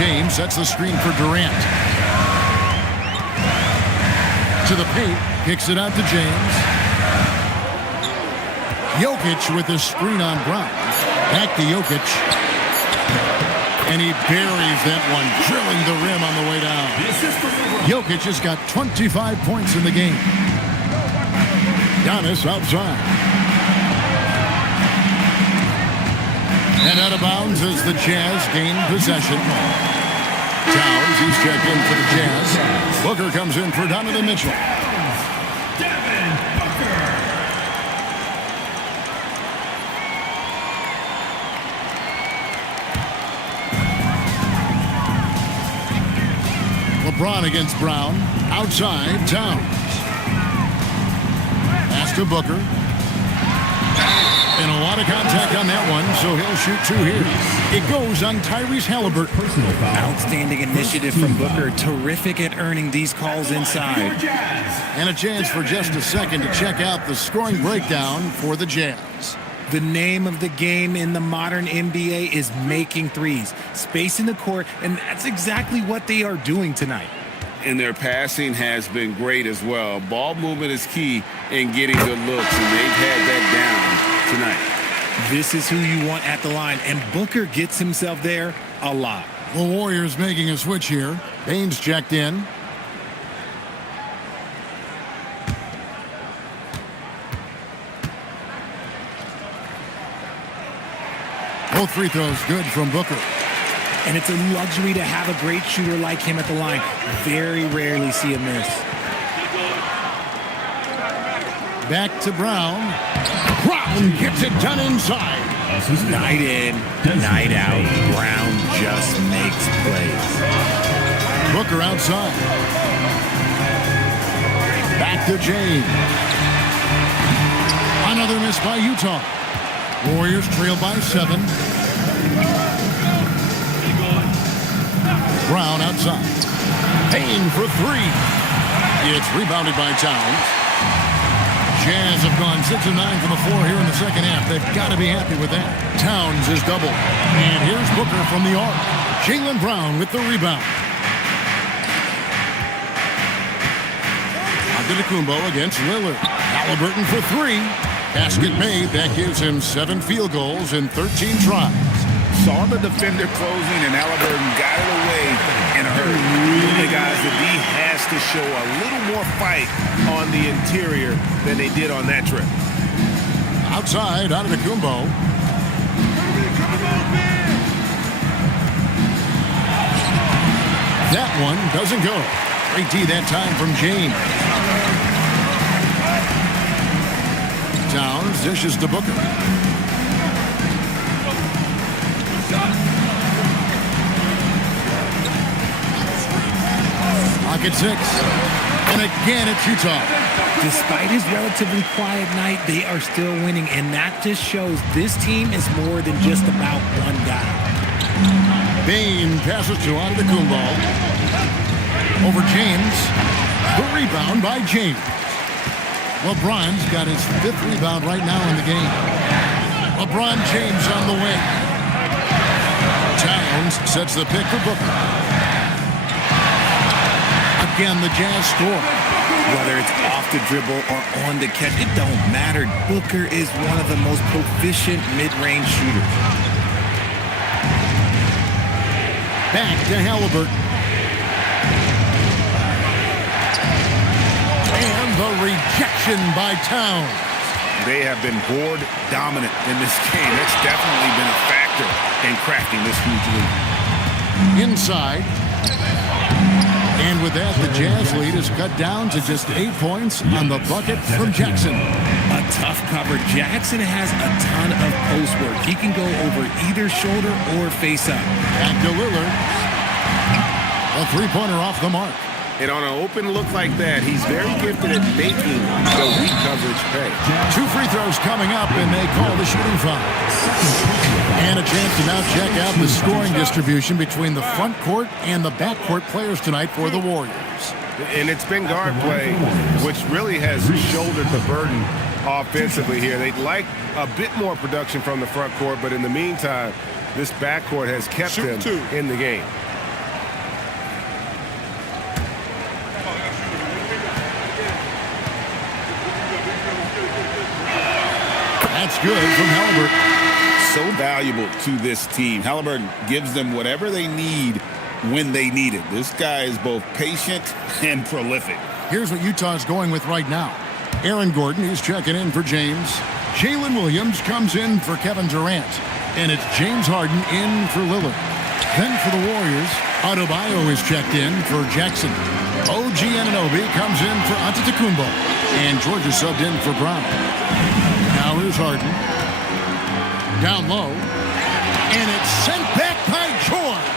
James sets the screen for Durant. To the paint, kicks it out to James. Jokic with the screen on Brown. Back to Jokic. And he buries that one, drilling the rim on the way down. Jokic has got 25 points in the game. Giannis outside. And out of bounds as the Jazz gain possession. Towns, he's checked in for the Jazz. Booker comes in for Donovan Mitchell. LeBron against Brown. Outside, Towns. Pass to Booker. And a lot of contact on that one, so he'll shoot 2 here. It goes on Tyrese Halliburton. Outstanding initiative from Booker. Terrific at earning these calls inside. And a chance for just a second to check out the scoring breakdown for the Jazz. The name of the game in the modern NBA is making threes, spacing the court, and that's exactly what they are doing tonight. And their passing has been great as well. Ball movement is key in getting good looks, and they've had that down tonight. This is who you want at the line, and Booker gets himself there a lot. The Warriors making a switch here. Baines checked in. Both free throws good from Booker. And it's a luxury to have a great shooter like him at the line. Very rarely see a miss. Back to Brown. Brown gets it done inside. Night in, night out, Brown just makes plays. Booker outside. Back to James. Another miss by Utah. Warriors trail by 7. Brown outside. Payne for 3. It's rebounded by Towns. Jazz have gone 6 of 9 from the floor here in the second half. They've got to be happy with that. Towns is doubled. And here's Booker from the arc. Jaylen Brown with the rebound. Antetokounmpo against Lillard. Halliburton for 3. Basket made. That gives him 7 field goals in 13 tries. Saw the defender closing, and Halliburton got it away in a hurry. The guys, the D has to show a little more fight on the interior than they did on that trip. Outside, Antetokounmpo. That one doesn't go. Great D that time from James. Towns dishes to Booker. Pocket 6. And again, it's Utah. Despite his relatively quiet night, they are still winning, and that just shows this team is more than just about one guy. Bane passes to Antetokounmpo. Over James. The rebound by James. LeBron's got his 5th rebound right now in the game. LeBron James on the wing. Towns sets the pick for Booker. Again, the Jazz score. Whether it's off the dribble or on the catch, it don't matter. Booker is one of the most proficient mid-range shooters. Back to Halliburton. And the rejection by Towns. They have been board dominant in this game. That's definitely been a factor in cracking this huge lead. Inside. And with that, the Jazz lead is cut down to just 8 points on the bucket from Jackson. A tough cover. Jackson has a ton of post work. He can go over either shoulder or face up. Back to Lillard. A 3-pointer off the mark. And on an open look like that, he's very gifted at making the weak coverage pay. 2 free throws coming up, and they call the shooting foul. And a chance to now check out the scoring distribution between the front court and the back court players tonight for the Warriors. And it's been guard play, which really has shouldered the burden offensively here. They'd like a bit more production from the front court, but in the meantime, this backcourt has kept them in the game. That's good from Halliburton. So valuable to this team. Halliburton gives them whatever they need when they need it. This guy is both patient and prolific. Here's what Utah's going with right now. Aaron Gordon is checking in for James. Jalen Williams comes in for Kevin Durant. And it's James Harden in for Lillard. Then for the Warriors, Adebayo is checked in for Jackson. OG Anunoby comes in for Antetokounmpo. And Georgia subbed in for Brown. Now here's Harden. Down low. And it's sent back by George.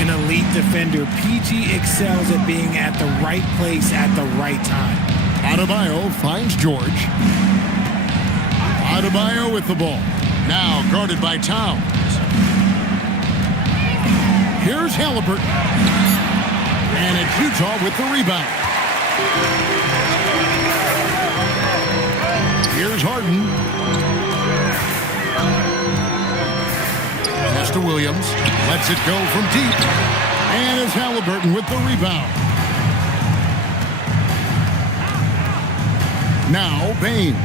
An elite defender. PG excels at being at the right place at the right time. Adebayo finds George. Adebayo with the ball. Now guarded by Towns. Here's Halliburton. And it's Utah with the rebound. Here's Harden. Pass to Williams. Lets it go from deep. And it's Halliburton with the rebound. Now Bane.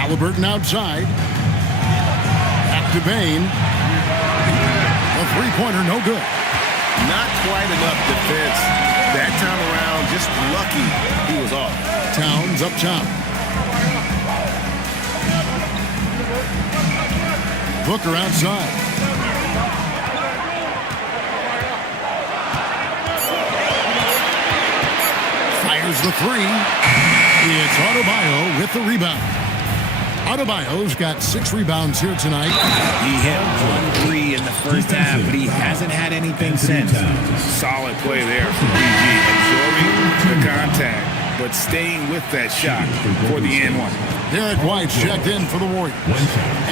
Halliburton outside. Back to Bane. A three-pointer, no good. Not quite enough defense. That time around, just lucky he was off. Towns up top. Booker outside. Fires the three. It's Adebayo with the rebound. Adebayo's got 6 rebounds here tonight. He hit 1 3 in the first half, but he hasn't had anything since. Solid play there from PG, absorbing the contact, but staying with that shot for the N1. Derek White's checked in for the Warriors,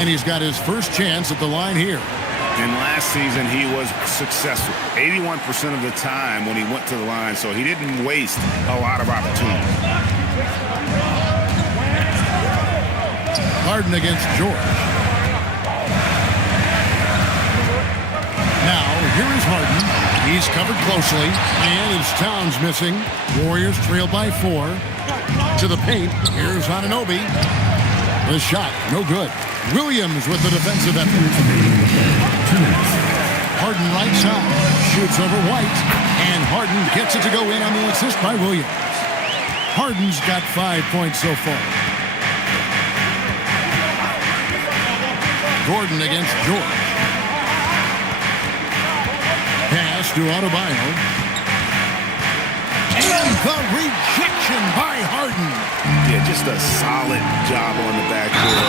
and he's got his first chance at the line here. And last season, he was successful 81% of the time when he went to the line, so he didn't waste a lot of opportunities. Harden against George. Now, here is Harden. He's covered closely, and it's Towns missing. Warriors trail by 4. To the paint. Here's Anunoby. The shot, no good. Williams with the defensive effort. Harden right side. Shoots over White. And Harden gets it to go in on the assist by Williams. Harden's got 5 points so far. Gordon against George. Pass to Adebayo. And the rejection by Harden. Yeah, just a solid job on the backboard.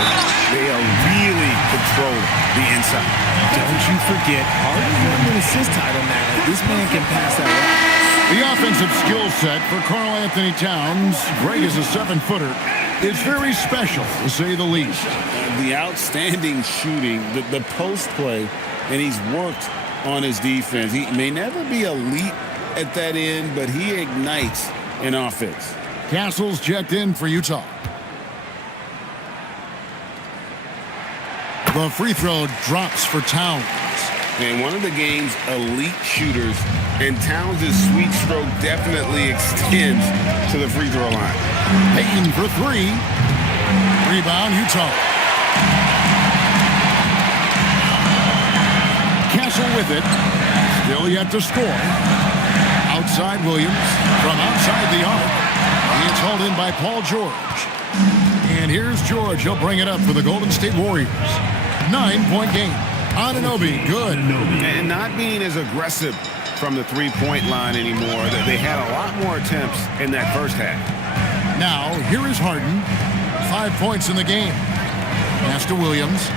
They are really controlling the inside. Don't you forget, Harden won an assist title now. This man can pass that out. The offensive skill set for Karl Anthony Towns, Greg is a 7-footer, is very special, to say the least. The outstanding shooting, the post play, and he's worked on his defense. He may never be elite at that end, but he ignites an offense. Castle's checked in for Utah. The free throw drops for Towns. And one of the game's elite shooters, and Towns' sweet stroke definitely extends to the free throw line. Payton for 3. Rebound, Utah. Castle with it. Still yet to score. Outside Williams. From outside the arc. It's hauled in by Paul George. And here's George. He'll bring it up for the Golden State Warriors. 9-point game. Anunoby, good. And not being as aggressive from the three-point line anymore. They had a lot more attempts in that first half. Now, here is Harden. 5 points in the game. Pass to Williams.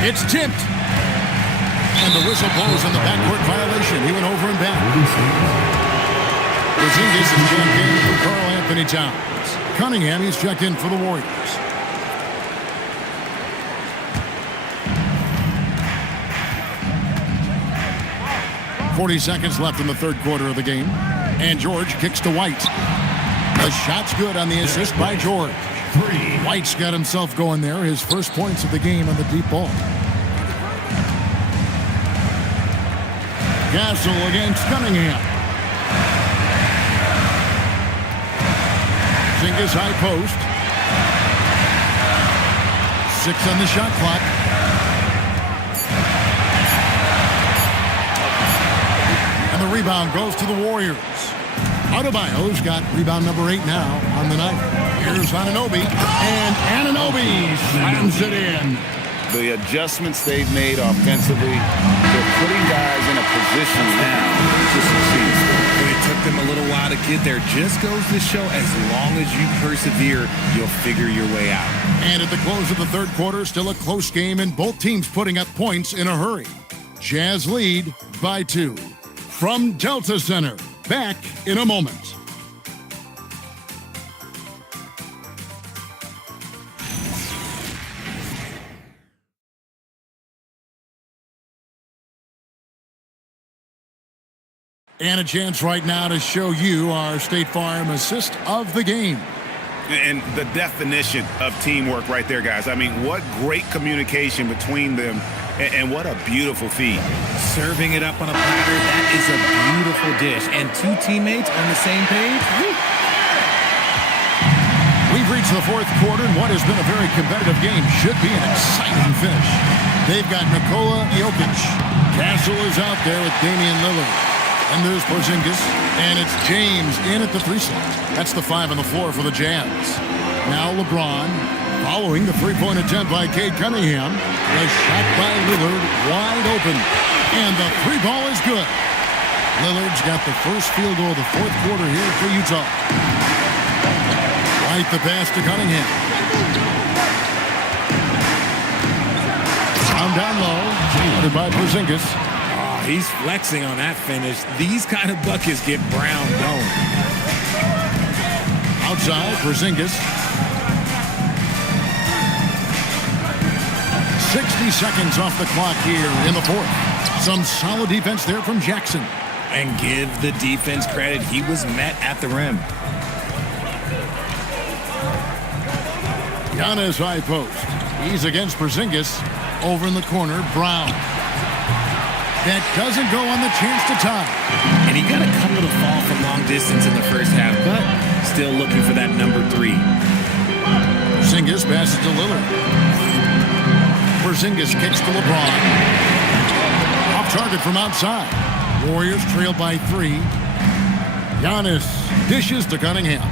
It's tipped. And the whistle blows on the backcourt violation. He went over and back. Porzingis is checked in for Karl Anthony Towns. Cunningham, he's checked in for the Warriors. .40 seconds left in the third quarter of the game. And George kicks to White. The shot's good on the assist by George. White's got himself going there. His first points of the game on the deep ball. Castle against Cunningham. Porzingis high post. 6 on the shot clock. And the rebound goes to the Warriors. Adebayo's got rebound number 8 now on the night. Here's Anunoby. And Anunoby slams it in. The adjustments they've made offensively, they're putting guys in a position now to succeed. But it took them a little while to get there. Just goes to show, as long as you persevere, you'll figure your way out. And at the close of the third quarter, still a close game, and both teams putting up points in a hurry. Jazz lead by 2. From Delta Center, back in a moment. And a chance right now to show you our State Farm assist of the game. And the definition of teamwork right there, guys. I mean, what great communication between them, and what a beautiful feed. Serving it up on a platter, that is a beautiful dish. And 2 teammates on the same page. We've reached the fourth quarter, and what has been a very competitive game should be an exciting finish. They've got Nikola Jokic. Castle is out there with Damian Lillard. And there's Porzingis, and it's James in at the 3 slot. That's the 5 on the floor for the Jazz. Now LeBron, following the three-point attempt by Cade Cunningham. The shot by Lillard, wide open, and the 3 ball is good. Lillard's got the first field goal of the fourth quarter here for Utah. White the pass to Cunningham. Down low, guarded by Porzingis. Oh, he's flexing on that finish. These kind of buckets get Brown going. Outside, Porzingis. 60 seconds off the clock here in the fourth. Some solid defense there from Jackson. And give the defense credit. He was met at the rim. Giannis high post. He's against Porzingis. Over in the corner, Brown. That doesn't go on the chance to tie. And he got a couple to fall from long distance in the first half, but still looking for that number 3. Porzingis passes to Lillard. Porzingis kicks to LeBron. Off target from outside. Warriors trail by 3. Giannis dishes to Cunningham.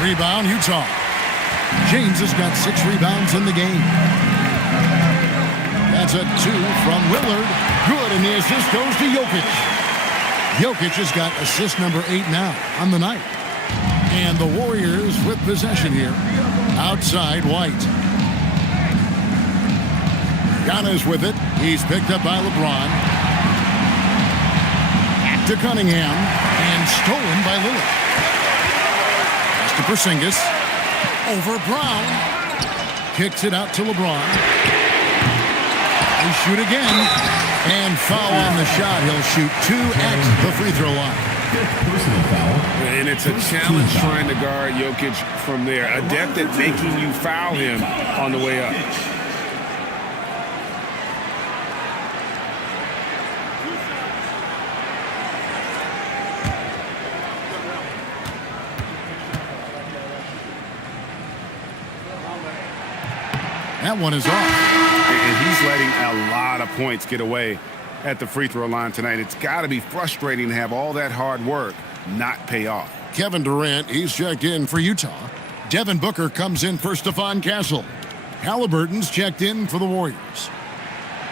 Rebound, Utah. James has got 6 rebounds in the game. That's a 2 from Lillard. Good, and the assist goes to Jokic. Jokic has got assist number 8 now on the night. And the Warriors with possession here. Outside, White. Giannis with it. He's picked up by LeBron. Back to Cunningham. And stolen by Lillard. To Porzingis. Over Brown. Kicks it out to LeBron. They shoot again. And foul on the shot. He'll shoot 2 at the free throw line. And it's a challenge trying to guard Jokic from there. Adept at making you foul him on the way up. That one is off. And he's letting a lot of points get away at the free throw line tonight. It's got to be frustrating to have all that hard work not pay off. Kevin Durant, he's checked in for Utah. Devin Booker comes in for Stephon Castle. Halliburton's checked in for the Warriors.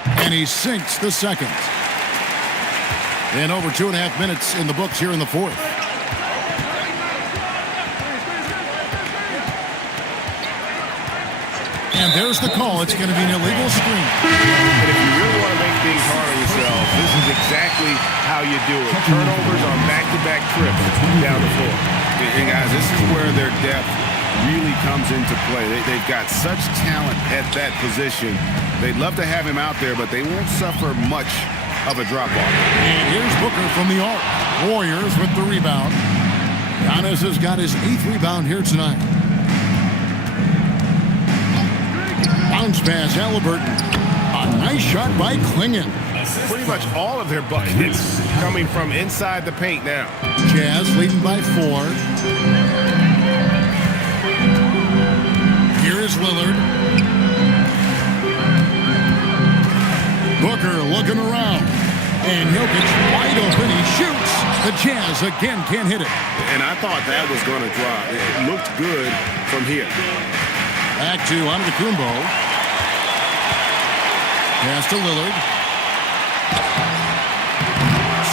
And he sinks the second. And over 2.5 minutes in the books here in the fourth. And there's the call. It's going to be an illegal screen. And if you really want to make things hard on yourself, this is exactly how you do it. Turnovers on back-to-back trips down the floor. And guys, this is where their depth really comes into play. They've got such talent at that position. They'd love to have him out there, but they won't suffer much of a drop-off. And here's Booker from the arc. Warriors with the rebound. Giannis has got his 8th rebound here tonight. Bounce pass, Halliburton. A nice shot by Klingon. Pretty much all of their buckets coming from inside the paint now. Jazz leading by 4. Here is Lillard. Booker looking around. And Jokic wide open. He shoots. The Jazz again can't hit it. And I thought that was going to drop. It looked good from here. Back to Antetokounmpo. Pass to Lillard.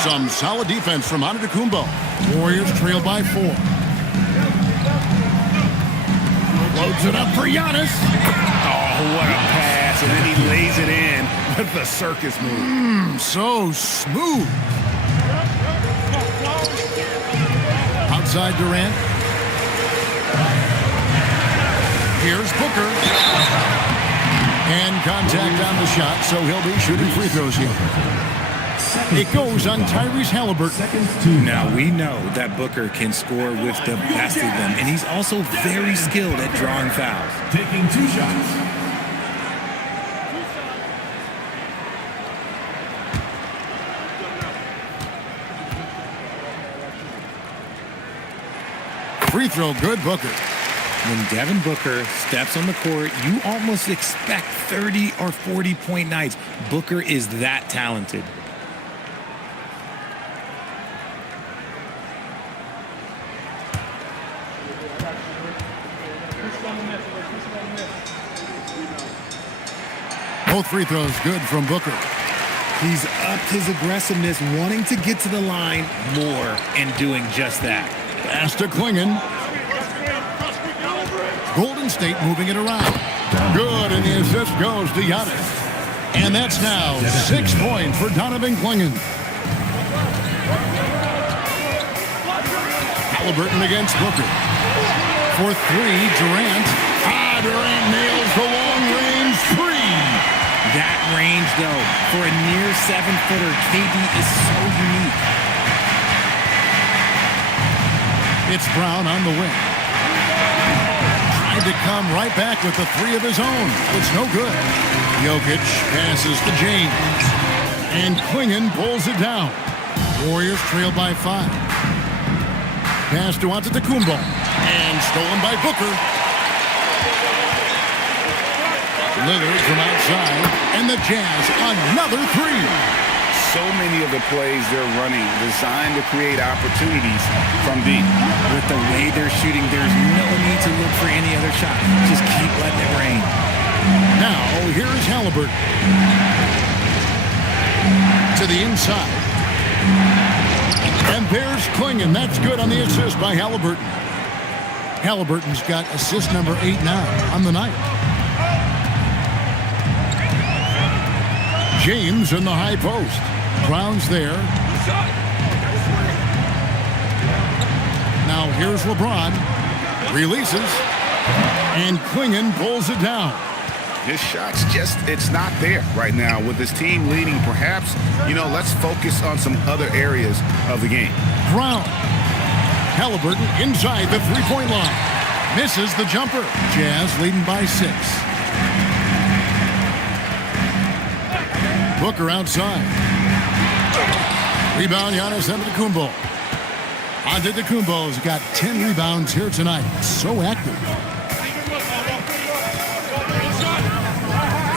Some solid defense from Antetokounmpo. Warriors trail by 4. Loads it up for Giannis. Oh, what a pass. And then he lays it in with the circus move. So smooth. Outside Durant. Here's Booker. And contact on the shot, so he'll be shooting free throws here. It goes on Tyrese Halliburton. Now, we know that Booker can score with the best of them, and he's also very skilled at drawing fouls. Taking 2 shots. Free throw, good, Booker. When Devin Booker steps on the court, you almost expect 30 or 40-point nights. Booker is that talented. Both free throws good from Booker. He's upped his aggressiveness, wanting to get to the line more and doing just that. Pass to Klingon. Golden State moving it around. Good, and the assist goes to Giannis. And that's now 6 points for Donovan Klingon. Halliburton against Booker. For three, Durant. Durant nails the long-range three. That range, though, for a near 7-footer, KD is so unique. It's Brown on the wing. Tried to come right back with the three of his own. It's no good. Jokic passes to James. And Klingon pulls it down. Warriors trail by 5. Pass to Antetokounmpo. And stolen by Booker. Lillard from outside. And the Jazz another three. So many of the plays they're running designed to create opportunities from deep. With the way they're shooting, there's no need to look for any other shot. Just keep letting it rain. Now, here's Halliburton. To the inside. And there's Klingon. That's good on the assist by Halliburton. Halliburton's got assist number 8 now on the night. James in the high post. Brown's there. Now here's LeBron. Releases. And Klingon pulls it down. His shot's just, it's not there right now. With his team leading, perhaps, let's focus on some other areas of the game. Brown. Halliburton inside the three-point line. Misses the jumper. Jazz leading by 6. Booker outside. Rebound, Giannis Antetokounmpo. Antetokounmpo's got 10 rebounds here tonight. So active.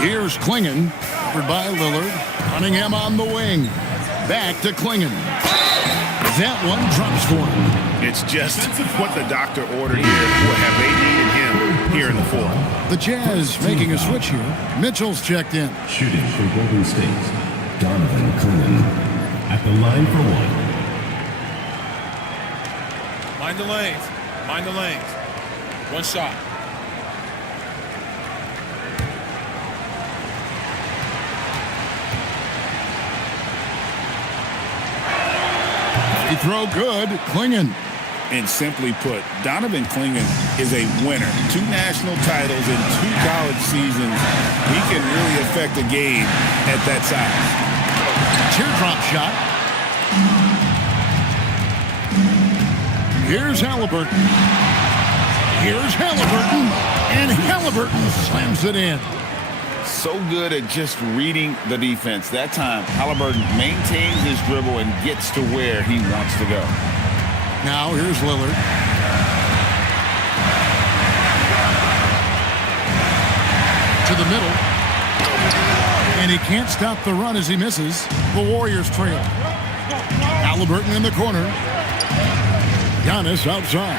Here's Klingon, covered by Lillard. Cunningham on the wing. Back to Klingon. That one drops for him. It's just what the doctor ordered here. What have they needed him here in the fourth? The Jazz making a switch here. Mitchell's checked in. Shooting for Golden State, Donovan Klingon at the line for 1. Mind the lanes. Mind the lanes. One shot. Free throw good. Klingon. And simply put, Donovan Klingon is a winner. 2 national titles in 2 college seasons. He can really affect a game at that size. Teardrop shot. Here's Halliburton. Here's Halliburton. And Halliburton slams it in. So good at just reading the defense. That time, Halliburton maintains his dribble and gets to where he wants to go. Now here's Lillard. To the middle. And he can't stop the run as he misses. The Warriors trail. Halliburton in the corner. Giannis outside.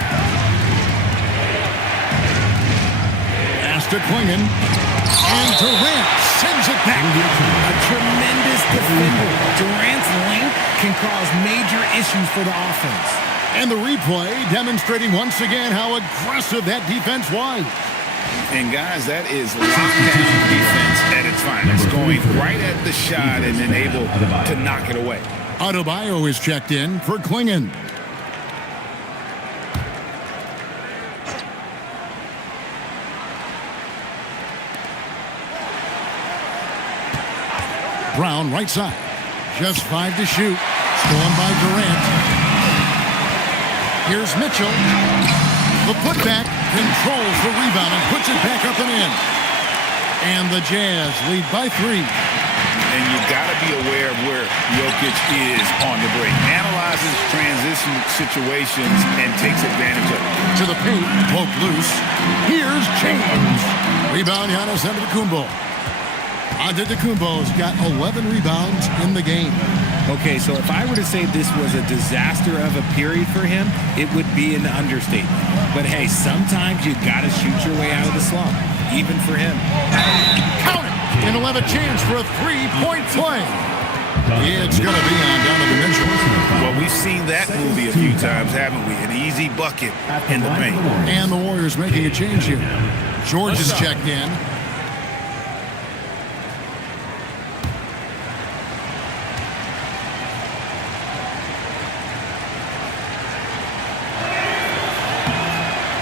Pass to Klingon. And Durant sends it back. A tremendous defender. Durant's length can cause major issues for the offense. And the replay demonstrating once again how aggressive that defense was. And guys, that is lockdown defense at its finest. Going right at the shot and then able to knock it away. Adebayo is checked in for Klingon. Brown right side. Just 5 to shoot. Stolen by Durant. Here's Mitchell. The putback controls the rebound and puts it back up and in. And the Jazz lead by 3. And you got to be aware of where Jokic is on the break. Analyzes transition situations and takes advantage of it. To the paint, poke loose. Here's James. Rebound, Giannis Antetokounmpo. Antetokounmpo's got 11 rebounds in the game. Okay, so if I were to say this was a disaster of a period for him, it would be an understatement. But hey, sometimes you got to shoot your way out of the slump, even for him. Count it. And he'll have a chance for a three-point play. It's going to be on Donovan Mitchell. Well, we've seen that movie a few times, haven't we? An easy bucket in the paint. And the Warriors making a change here. George has checked in.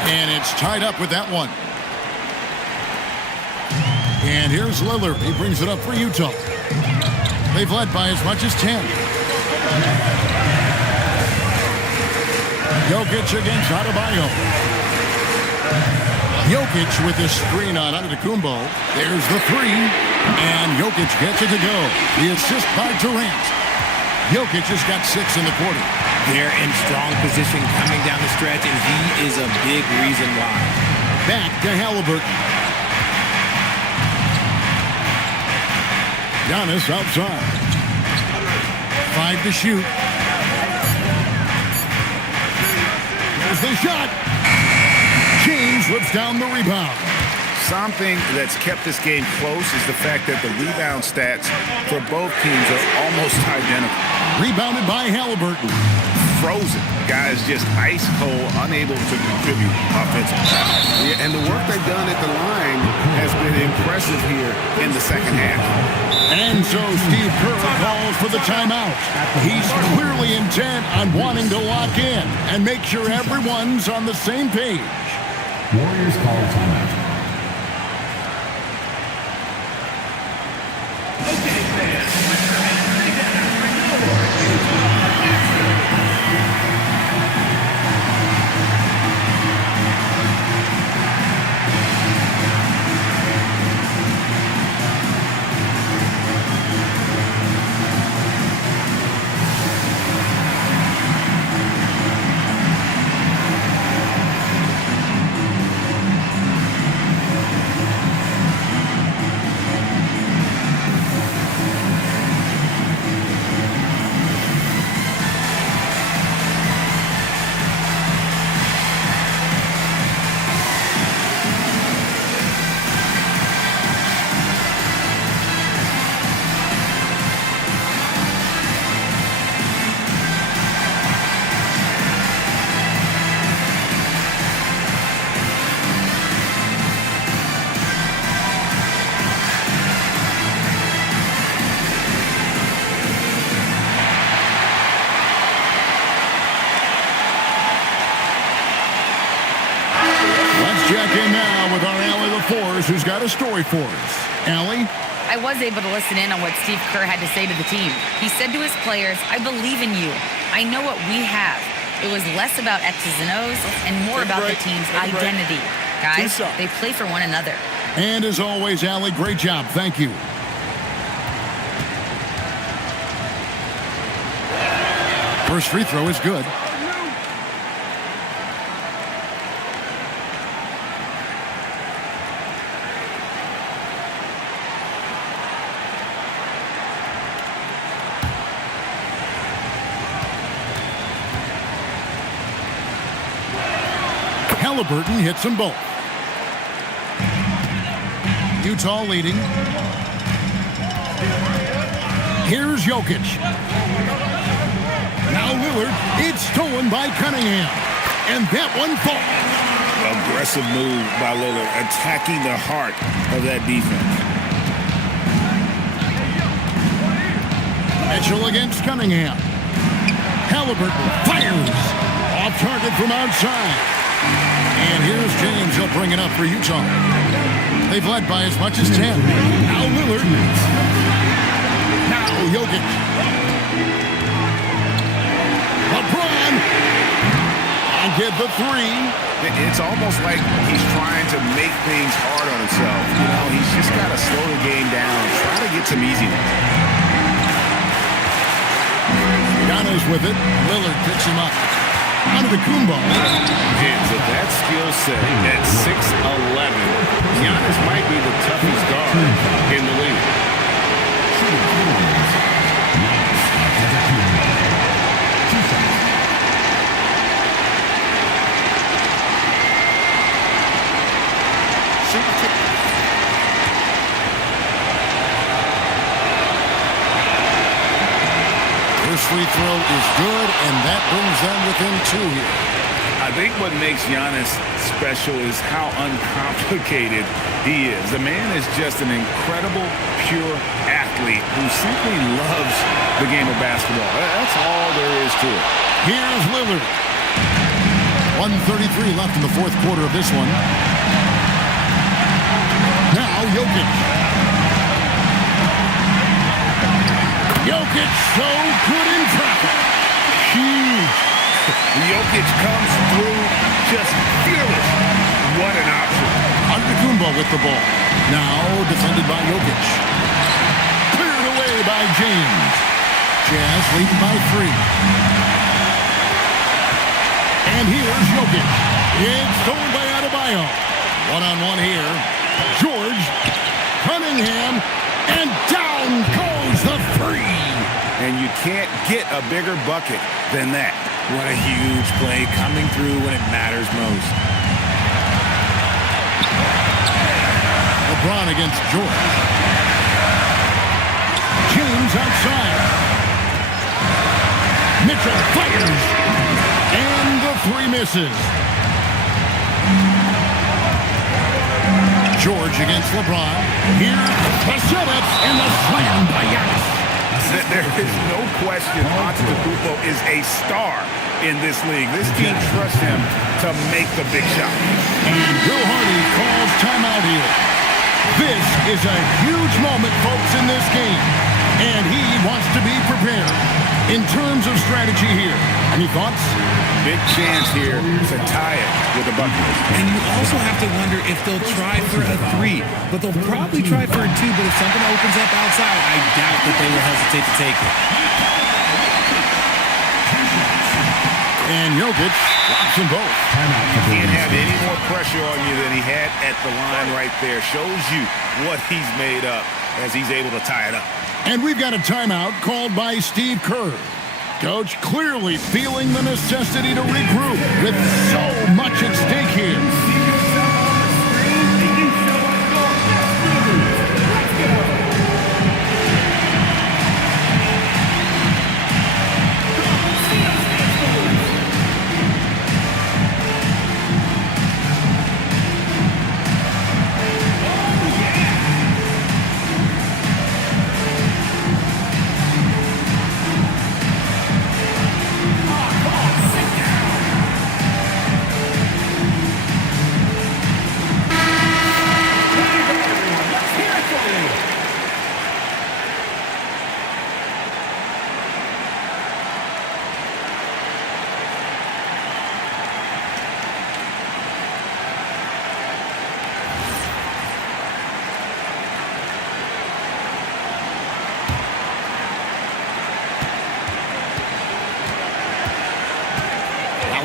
And it's tied up with that one. And here's Lillard. He brings it up for Utah. They've led by as much as 10. Jokic against Adebayo. Jokic with the screen on Antetokounmpo. There's the three. And Jokic gets it to go. The assist by Durant. Jokic has got 6 in the quarter. They're in strong position coming down the stretch, and he is a big reason why. Back to Halliburton. Giannis outside. 5 to shoot. There's the shot. James whips down the rebound. Something that's kept this game close is the fact that the rebound stats for both teams are almost identical. Rebounded by Halliburton. Frozen. Guys just ice cold, unable to contribute offensively. Yeah, and the work they've done at the line has been impressive here in the second half. And so Steve Kerr calls for the timeout. He's clearly intent on wanting to lock in and make sure everyone's on the same page. Warriors call timeout. Check in now with our Allie LaForce, who's got a story for us. Allie? I was able to listen in on what Steve Kerr had to say to the team. He said to his players, I believe in you. I know what we have. It was less about X's and O's and more about the team's identity. Guys, they play for one another. And as always, Allie, great job. Thank you. First free throw is good. Halliburton hits them both. Utah leading. Here's Jokic. Now Lillard. It's stolen by Cunningham. And that one falls. Aggressive move by Lillard, attacking the heart of that defense. Mitchell against Cunningham. Halliburton fires. Off target from outside. And here's James. He'll bring it up for Utah. They've led by as much as 10. Now Lillard. Now Jokic. LeBron. And get the three. It's almost like he's trying to make things hard on himself. You know, he's just got to slow the game down. Try to get some easy ones. Giannis with it. Lillard picks him up. Antetokounmpo. And with that skill set at 6'11", Giannis might be the toughest guard in the league. free throw is good, and that brings them within 2 here. I think what makes Giannis special is how uncomplicated he is. The man is just an incredible, pure athlete who simply loves the game of basketball. That's all there is to it. Here's Lillard. 1:33 left in the fourth quarter of this one. Now Jokic. Jokic so good in traffic. Huge. Jokic comes through just fearless. What an option. Antetokounmpo with the ball. Now defended by Jokic. Cleared away by James. Jazz leading by 3. And here's Jokic. It's stolen by Adebayo. One-on-one here. George. Cunningham. And down goes the free. And you can't get a bigger bucket than that. What a huge play coming through when it matters most. LeBron against George. James outside. Mitchell fires. And the 3 misses. George against LeBron. Here, the setup and the slam by Giannis. There is no question Antetokounmpo is a star in this league. This team trusts him to make the big shot. And Will Hardy calls timeout here. This is a huge moment, folks, in this game. And he wants to be prepared in terms of strategy here. Any thoughts? Big chance here to tie it with a bucket. And you also have to wonder if they'll try for a 3. But they'll probably try for a 2. But if something opens up outside, I doubt that they will hesitate to take it. And Jokic locks them both. You can't have any more pressure on you than he had at the line right there. Shows you what he's made up as he's able to tie it up. And we've got a timeout called by Steve Kerr. Coach clearly feeling the necessity to regroup with so much at stake here.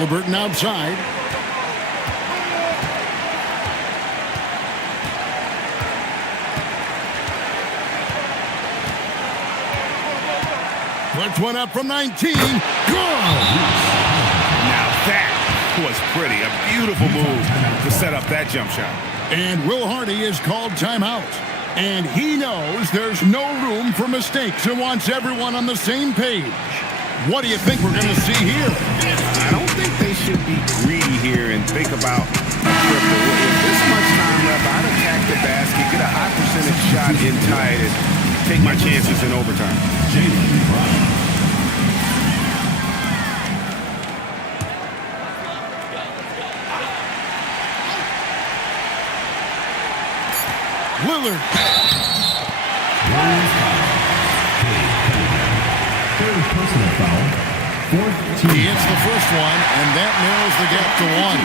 Halliburton outside. Puts one up from 19. Good! Now that was pretty. A beautiful move to set up that jump shot. And Will Hardy is called timeout. And he knows there's no room for mistakes and wants everyone on the same page. What do you think we're going to see here? I don't think they should be greedy here and think about a triple. With this much time left, I'd attack the basket, get a high percentage shot and tie it, and take my chances in overtime. Jaylen Brown. Lillard. Third personal foul. Fourth team. He hits the first one, and that narrows the gap to 1.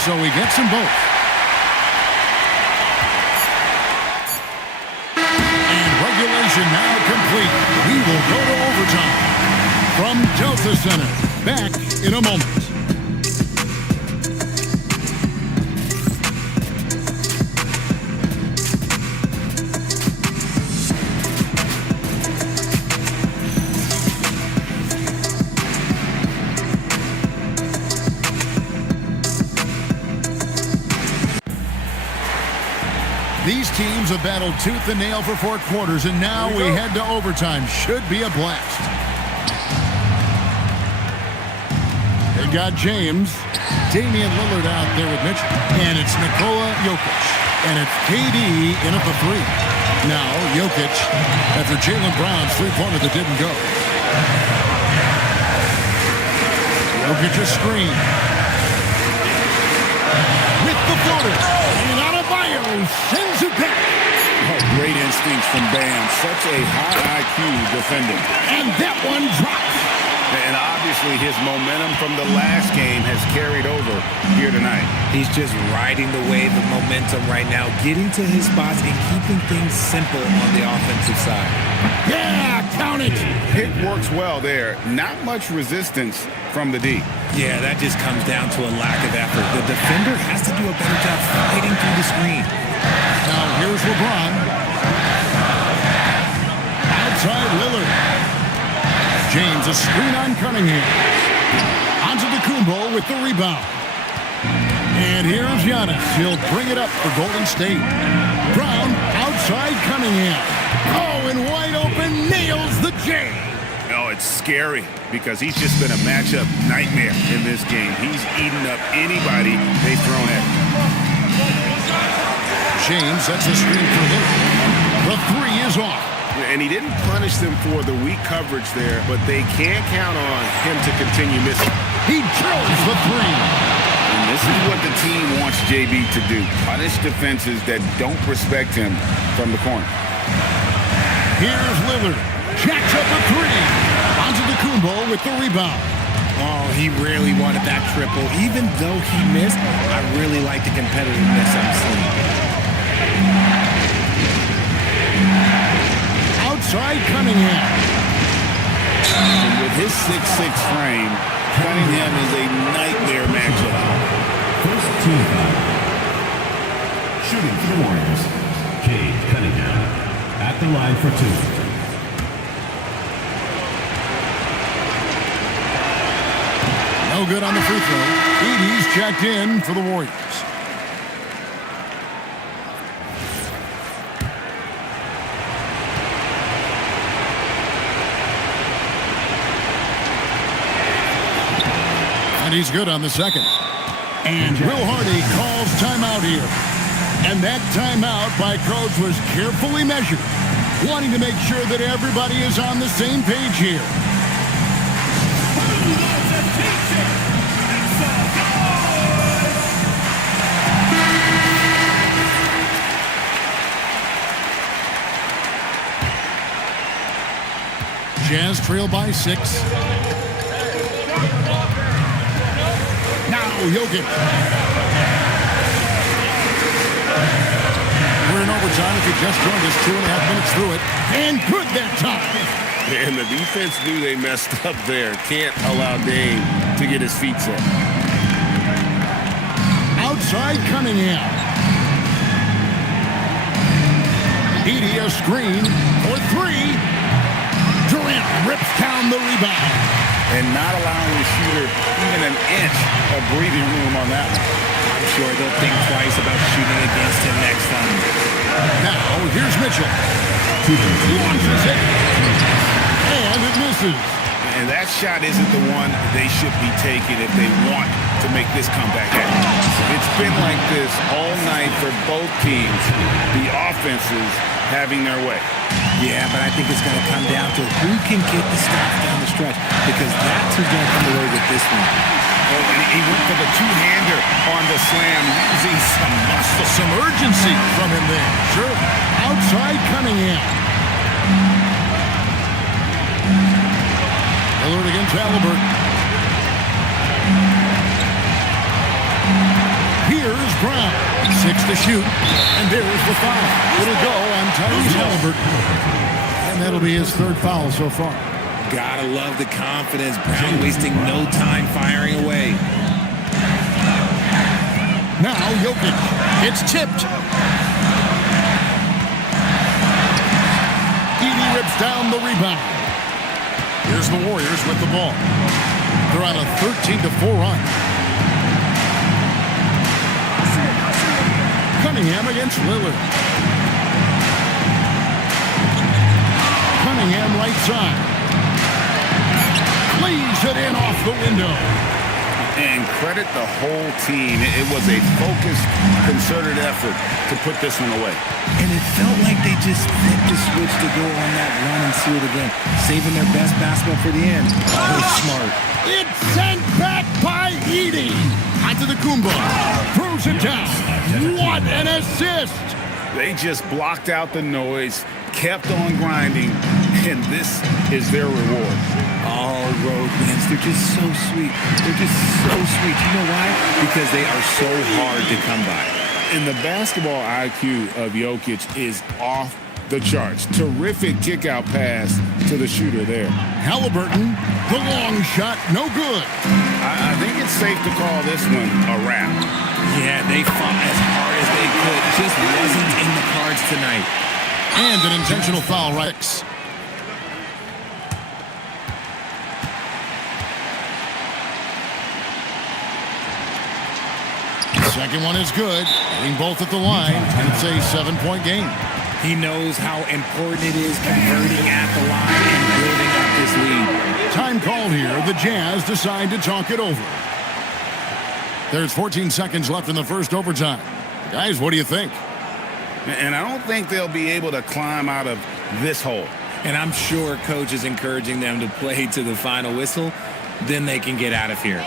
So he gets them both. And regulation now complete. We will go to overtime. From Delta Center, back in a moment. The These teams have battled tooth and nail for 4 quarters, and now we head to overtime. Should be a blast. They got James. Damian Lillard out there with Mitchell. And it's Nikola Jokic. And it's KD in at the 3. Now, Jokic, after Jaylen Brown's three-pointer that didn't go. Jokic a screen. With the floater. And Adebayo sends it back. Oh, great instincts from Bam. Such a high IQ defender. And that one drops. And obviously his momentum from the last game has carried over here tonight. He's just riding the wave of momentum right now, getting to his spots and keeping things simple on the offensive side. Yeah, count it. Pick works well there. Not much resistance from the D. Yeah, that just comes down to a lack of effort. The defender has to do a better job fighting through the screen. Now here's LeBron. Outside Lillard. James, a screen on Cunningham. Onto Kumbo with the rebound. And here's Giannis. He'll bring it up for Golden State. Brown outside Cunningham. Oh, and wide open, nails the J. No, it's scary because he's just been a matchup nightmare in this game. He's eaten up anybody they've thrown at him. James sets a screen for Lillard. The 3 is off. And he didn't punish them for the weak coverage there, but they can't count on him to continue missing. He drills the 3. And this is what the team wants JB to do. Punish defenses that don't respect him from the corner. Here's Lillard. Jacks up a 3. Onto Kumbo with the rebound. Oh, he really wanted that triple. Even though he missed, I really like the competitiveness I'm seeing. Outside Cunningham. And with his 6'6" frame, Cunningham is a nightmare matchup. First team foul. Shooting for the Warriors, Cade Cunningham at the line for 2. No good on the free throw. Edey's checked in for the Warriors. And he's good on the second. And Will Hardy calls timeout here. And that timeout by Coach was carefully measured, wanting to make sure that everybody is on the same page here. Jazz trail by 6. Now Jokic. We're in overtime. If you just joined us, 2.5 minutes through it. And good that time. And the defense knew they messed up there. Can't allow Dame to get his feet set. Outside Cunningham. Edey a screen for 3. Durant rips down the rebound. And not allowing the shooter even an inch of breathing room on that one. I'm sure they'll think twice about shooting against him next time. Now, here's Mitchell. He launches it. And it misses. And that shot isn't the one they should be taking if they want to make this comeback happen. It's been like this all night for both teams. The offenses having their way. Yeah, but I think it's going to come down to who can get the stops down the stretch, because that's who's going to come away with this one. Oh, and he went for the two-hander on the slam, using some muscle. Some urgency from him there. Sure. Outside Cunningham. Lillard against Halliburton. Here's Brown. 6 to shoot. And there's the foul. It'll go on Tyrese Halliburton. And that'll be his 3rd foul so far. Gotta love the confidence. Brown wasting no time firing away. Now Jokic. It's tipped. Edey rips down the rebound. Here's the Warriors with the ball. They're on a 13-4 run. Cunningham against Lillard. Cunningham right side. Cleaves it in off the window. And credit the whole team. It was a focused, concerted effort to put this one away. And it felt like they just flipped the switch to go on that run and seal the game, saving their best basketball for the end. Oh, smart. It's sent back by Edey. Antetokounmpo throws it down. What an assist! They just blocked out the noise, kept on grinding, and this is their reward. All road wins. They're just so sweet. They're just so sweet. You know why? Because they are so hard to come by. And the basketball IQ of Jokic is off the charts. Terrific kick-out pass to the shooter there. Halliburton, the long shot, no good. I think it's safe to call this one a wrap. Yeah, they fought as hard as they could. Just wasn't in the cards tonight. And an intentional foul, right? Second one is good. Hitting both at the line, and it's a 7-point game. He knows how important it is converting at the line and building up this lead. Time called here. The Jazz decide to talk it over. There's 14 seconds left in the first overtime. Guys, what do you think? And I don't think they'll be able to climb out of this hole. And I'm sure coach is encouraging them to play to the final whistle. Then they can get out of here.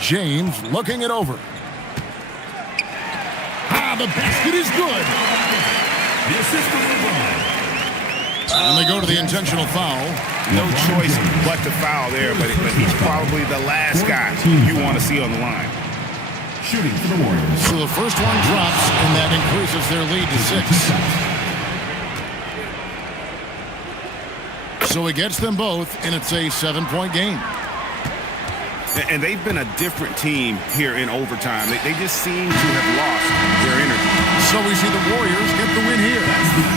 James looking it over. The basket is good. The assist from LeBron. And they go to the intentional foul. No choice but to foul there, but he's probably the last guy you want to see on the line. Shooting for the Warriors. So the first one drops, and that increases their lead to 6. So it gets them both, and it's a 7-point game. And they've been a different team here in overtime. They just seem to have lost their energy. So we see the Warriors get the win here.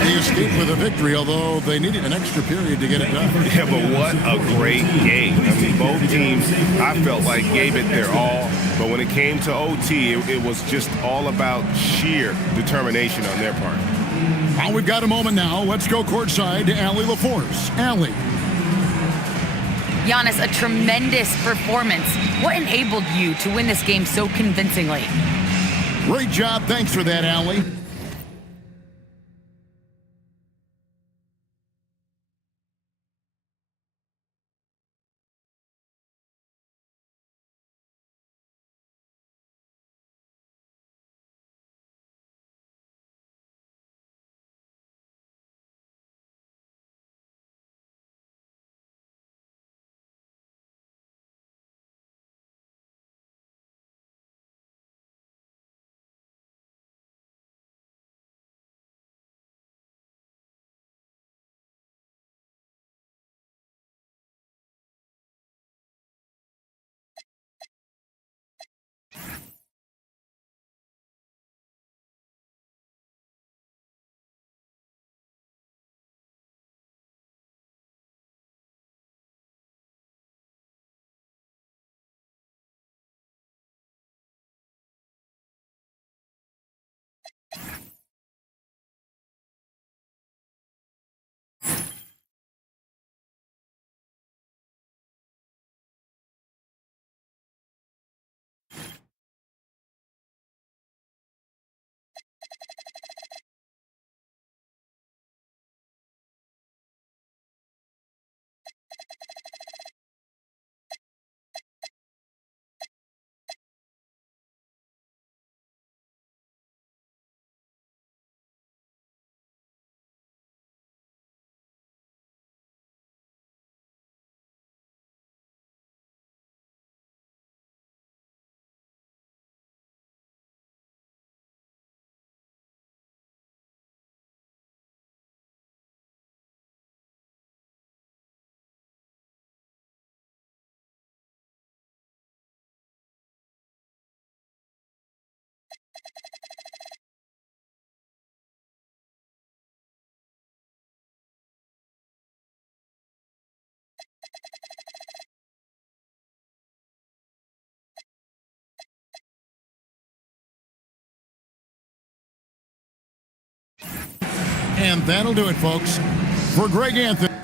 They escape with a victory, although they needed an extra period to get it done. Yeah, but what a great game. I mean, both teams, I felt like, gave it their all. But when it came to OT, it was just all about sheer determination on their part. Well, we've got a moment now. Let's go courtside to Allie LaForce. Allie. Giannis, a tremendous performance. What enabled you to win this game so convincingly? Great job. Thanks for that, Allie. And that'll do it, folks. For Greg Anthony.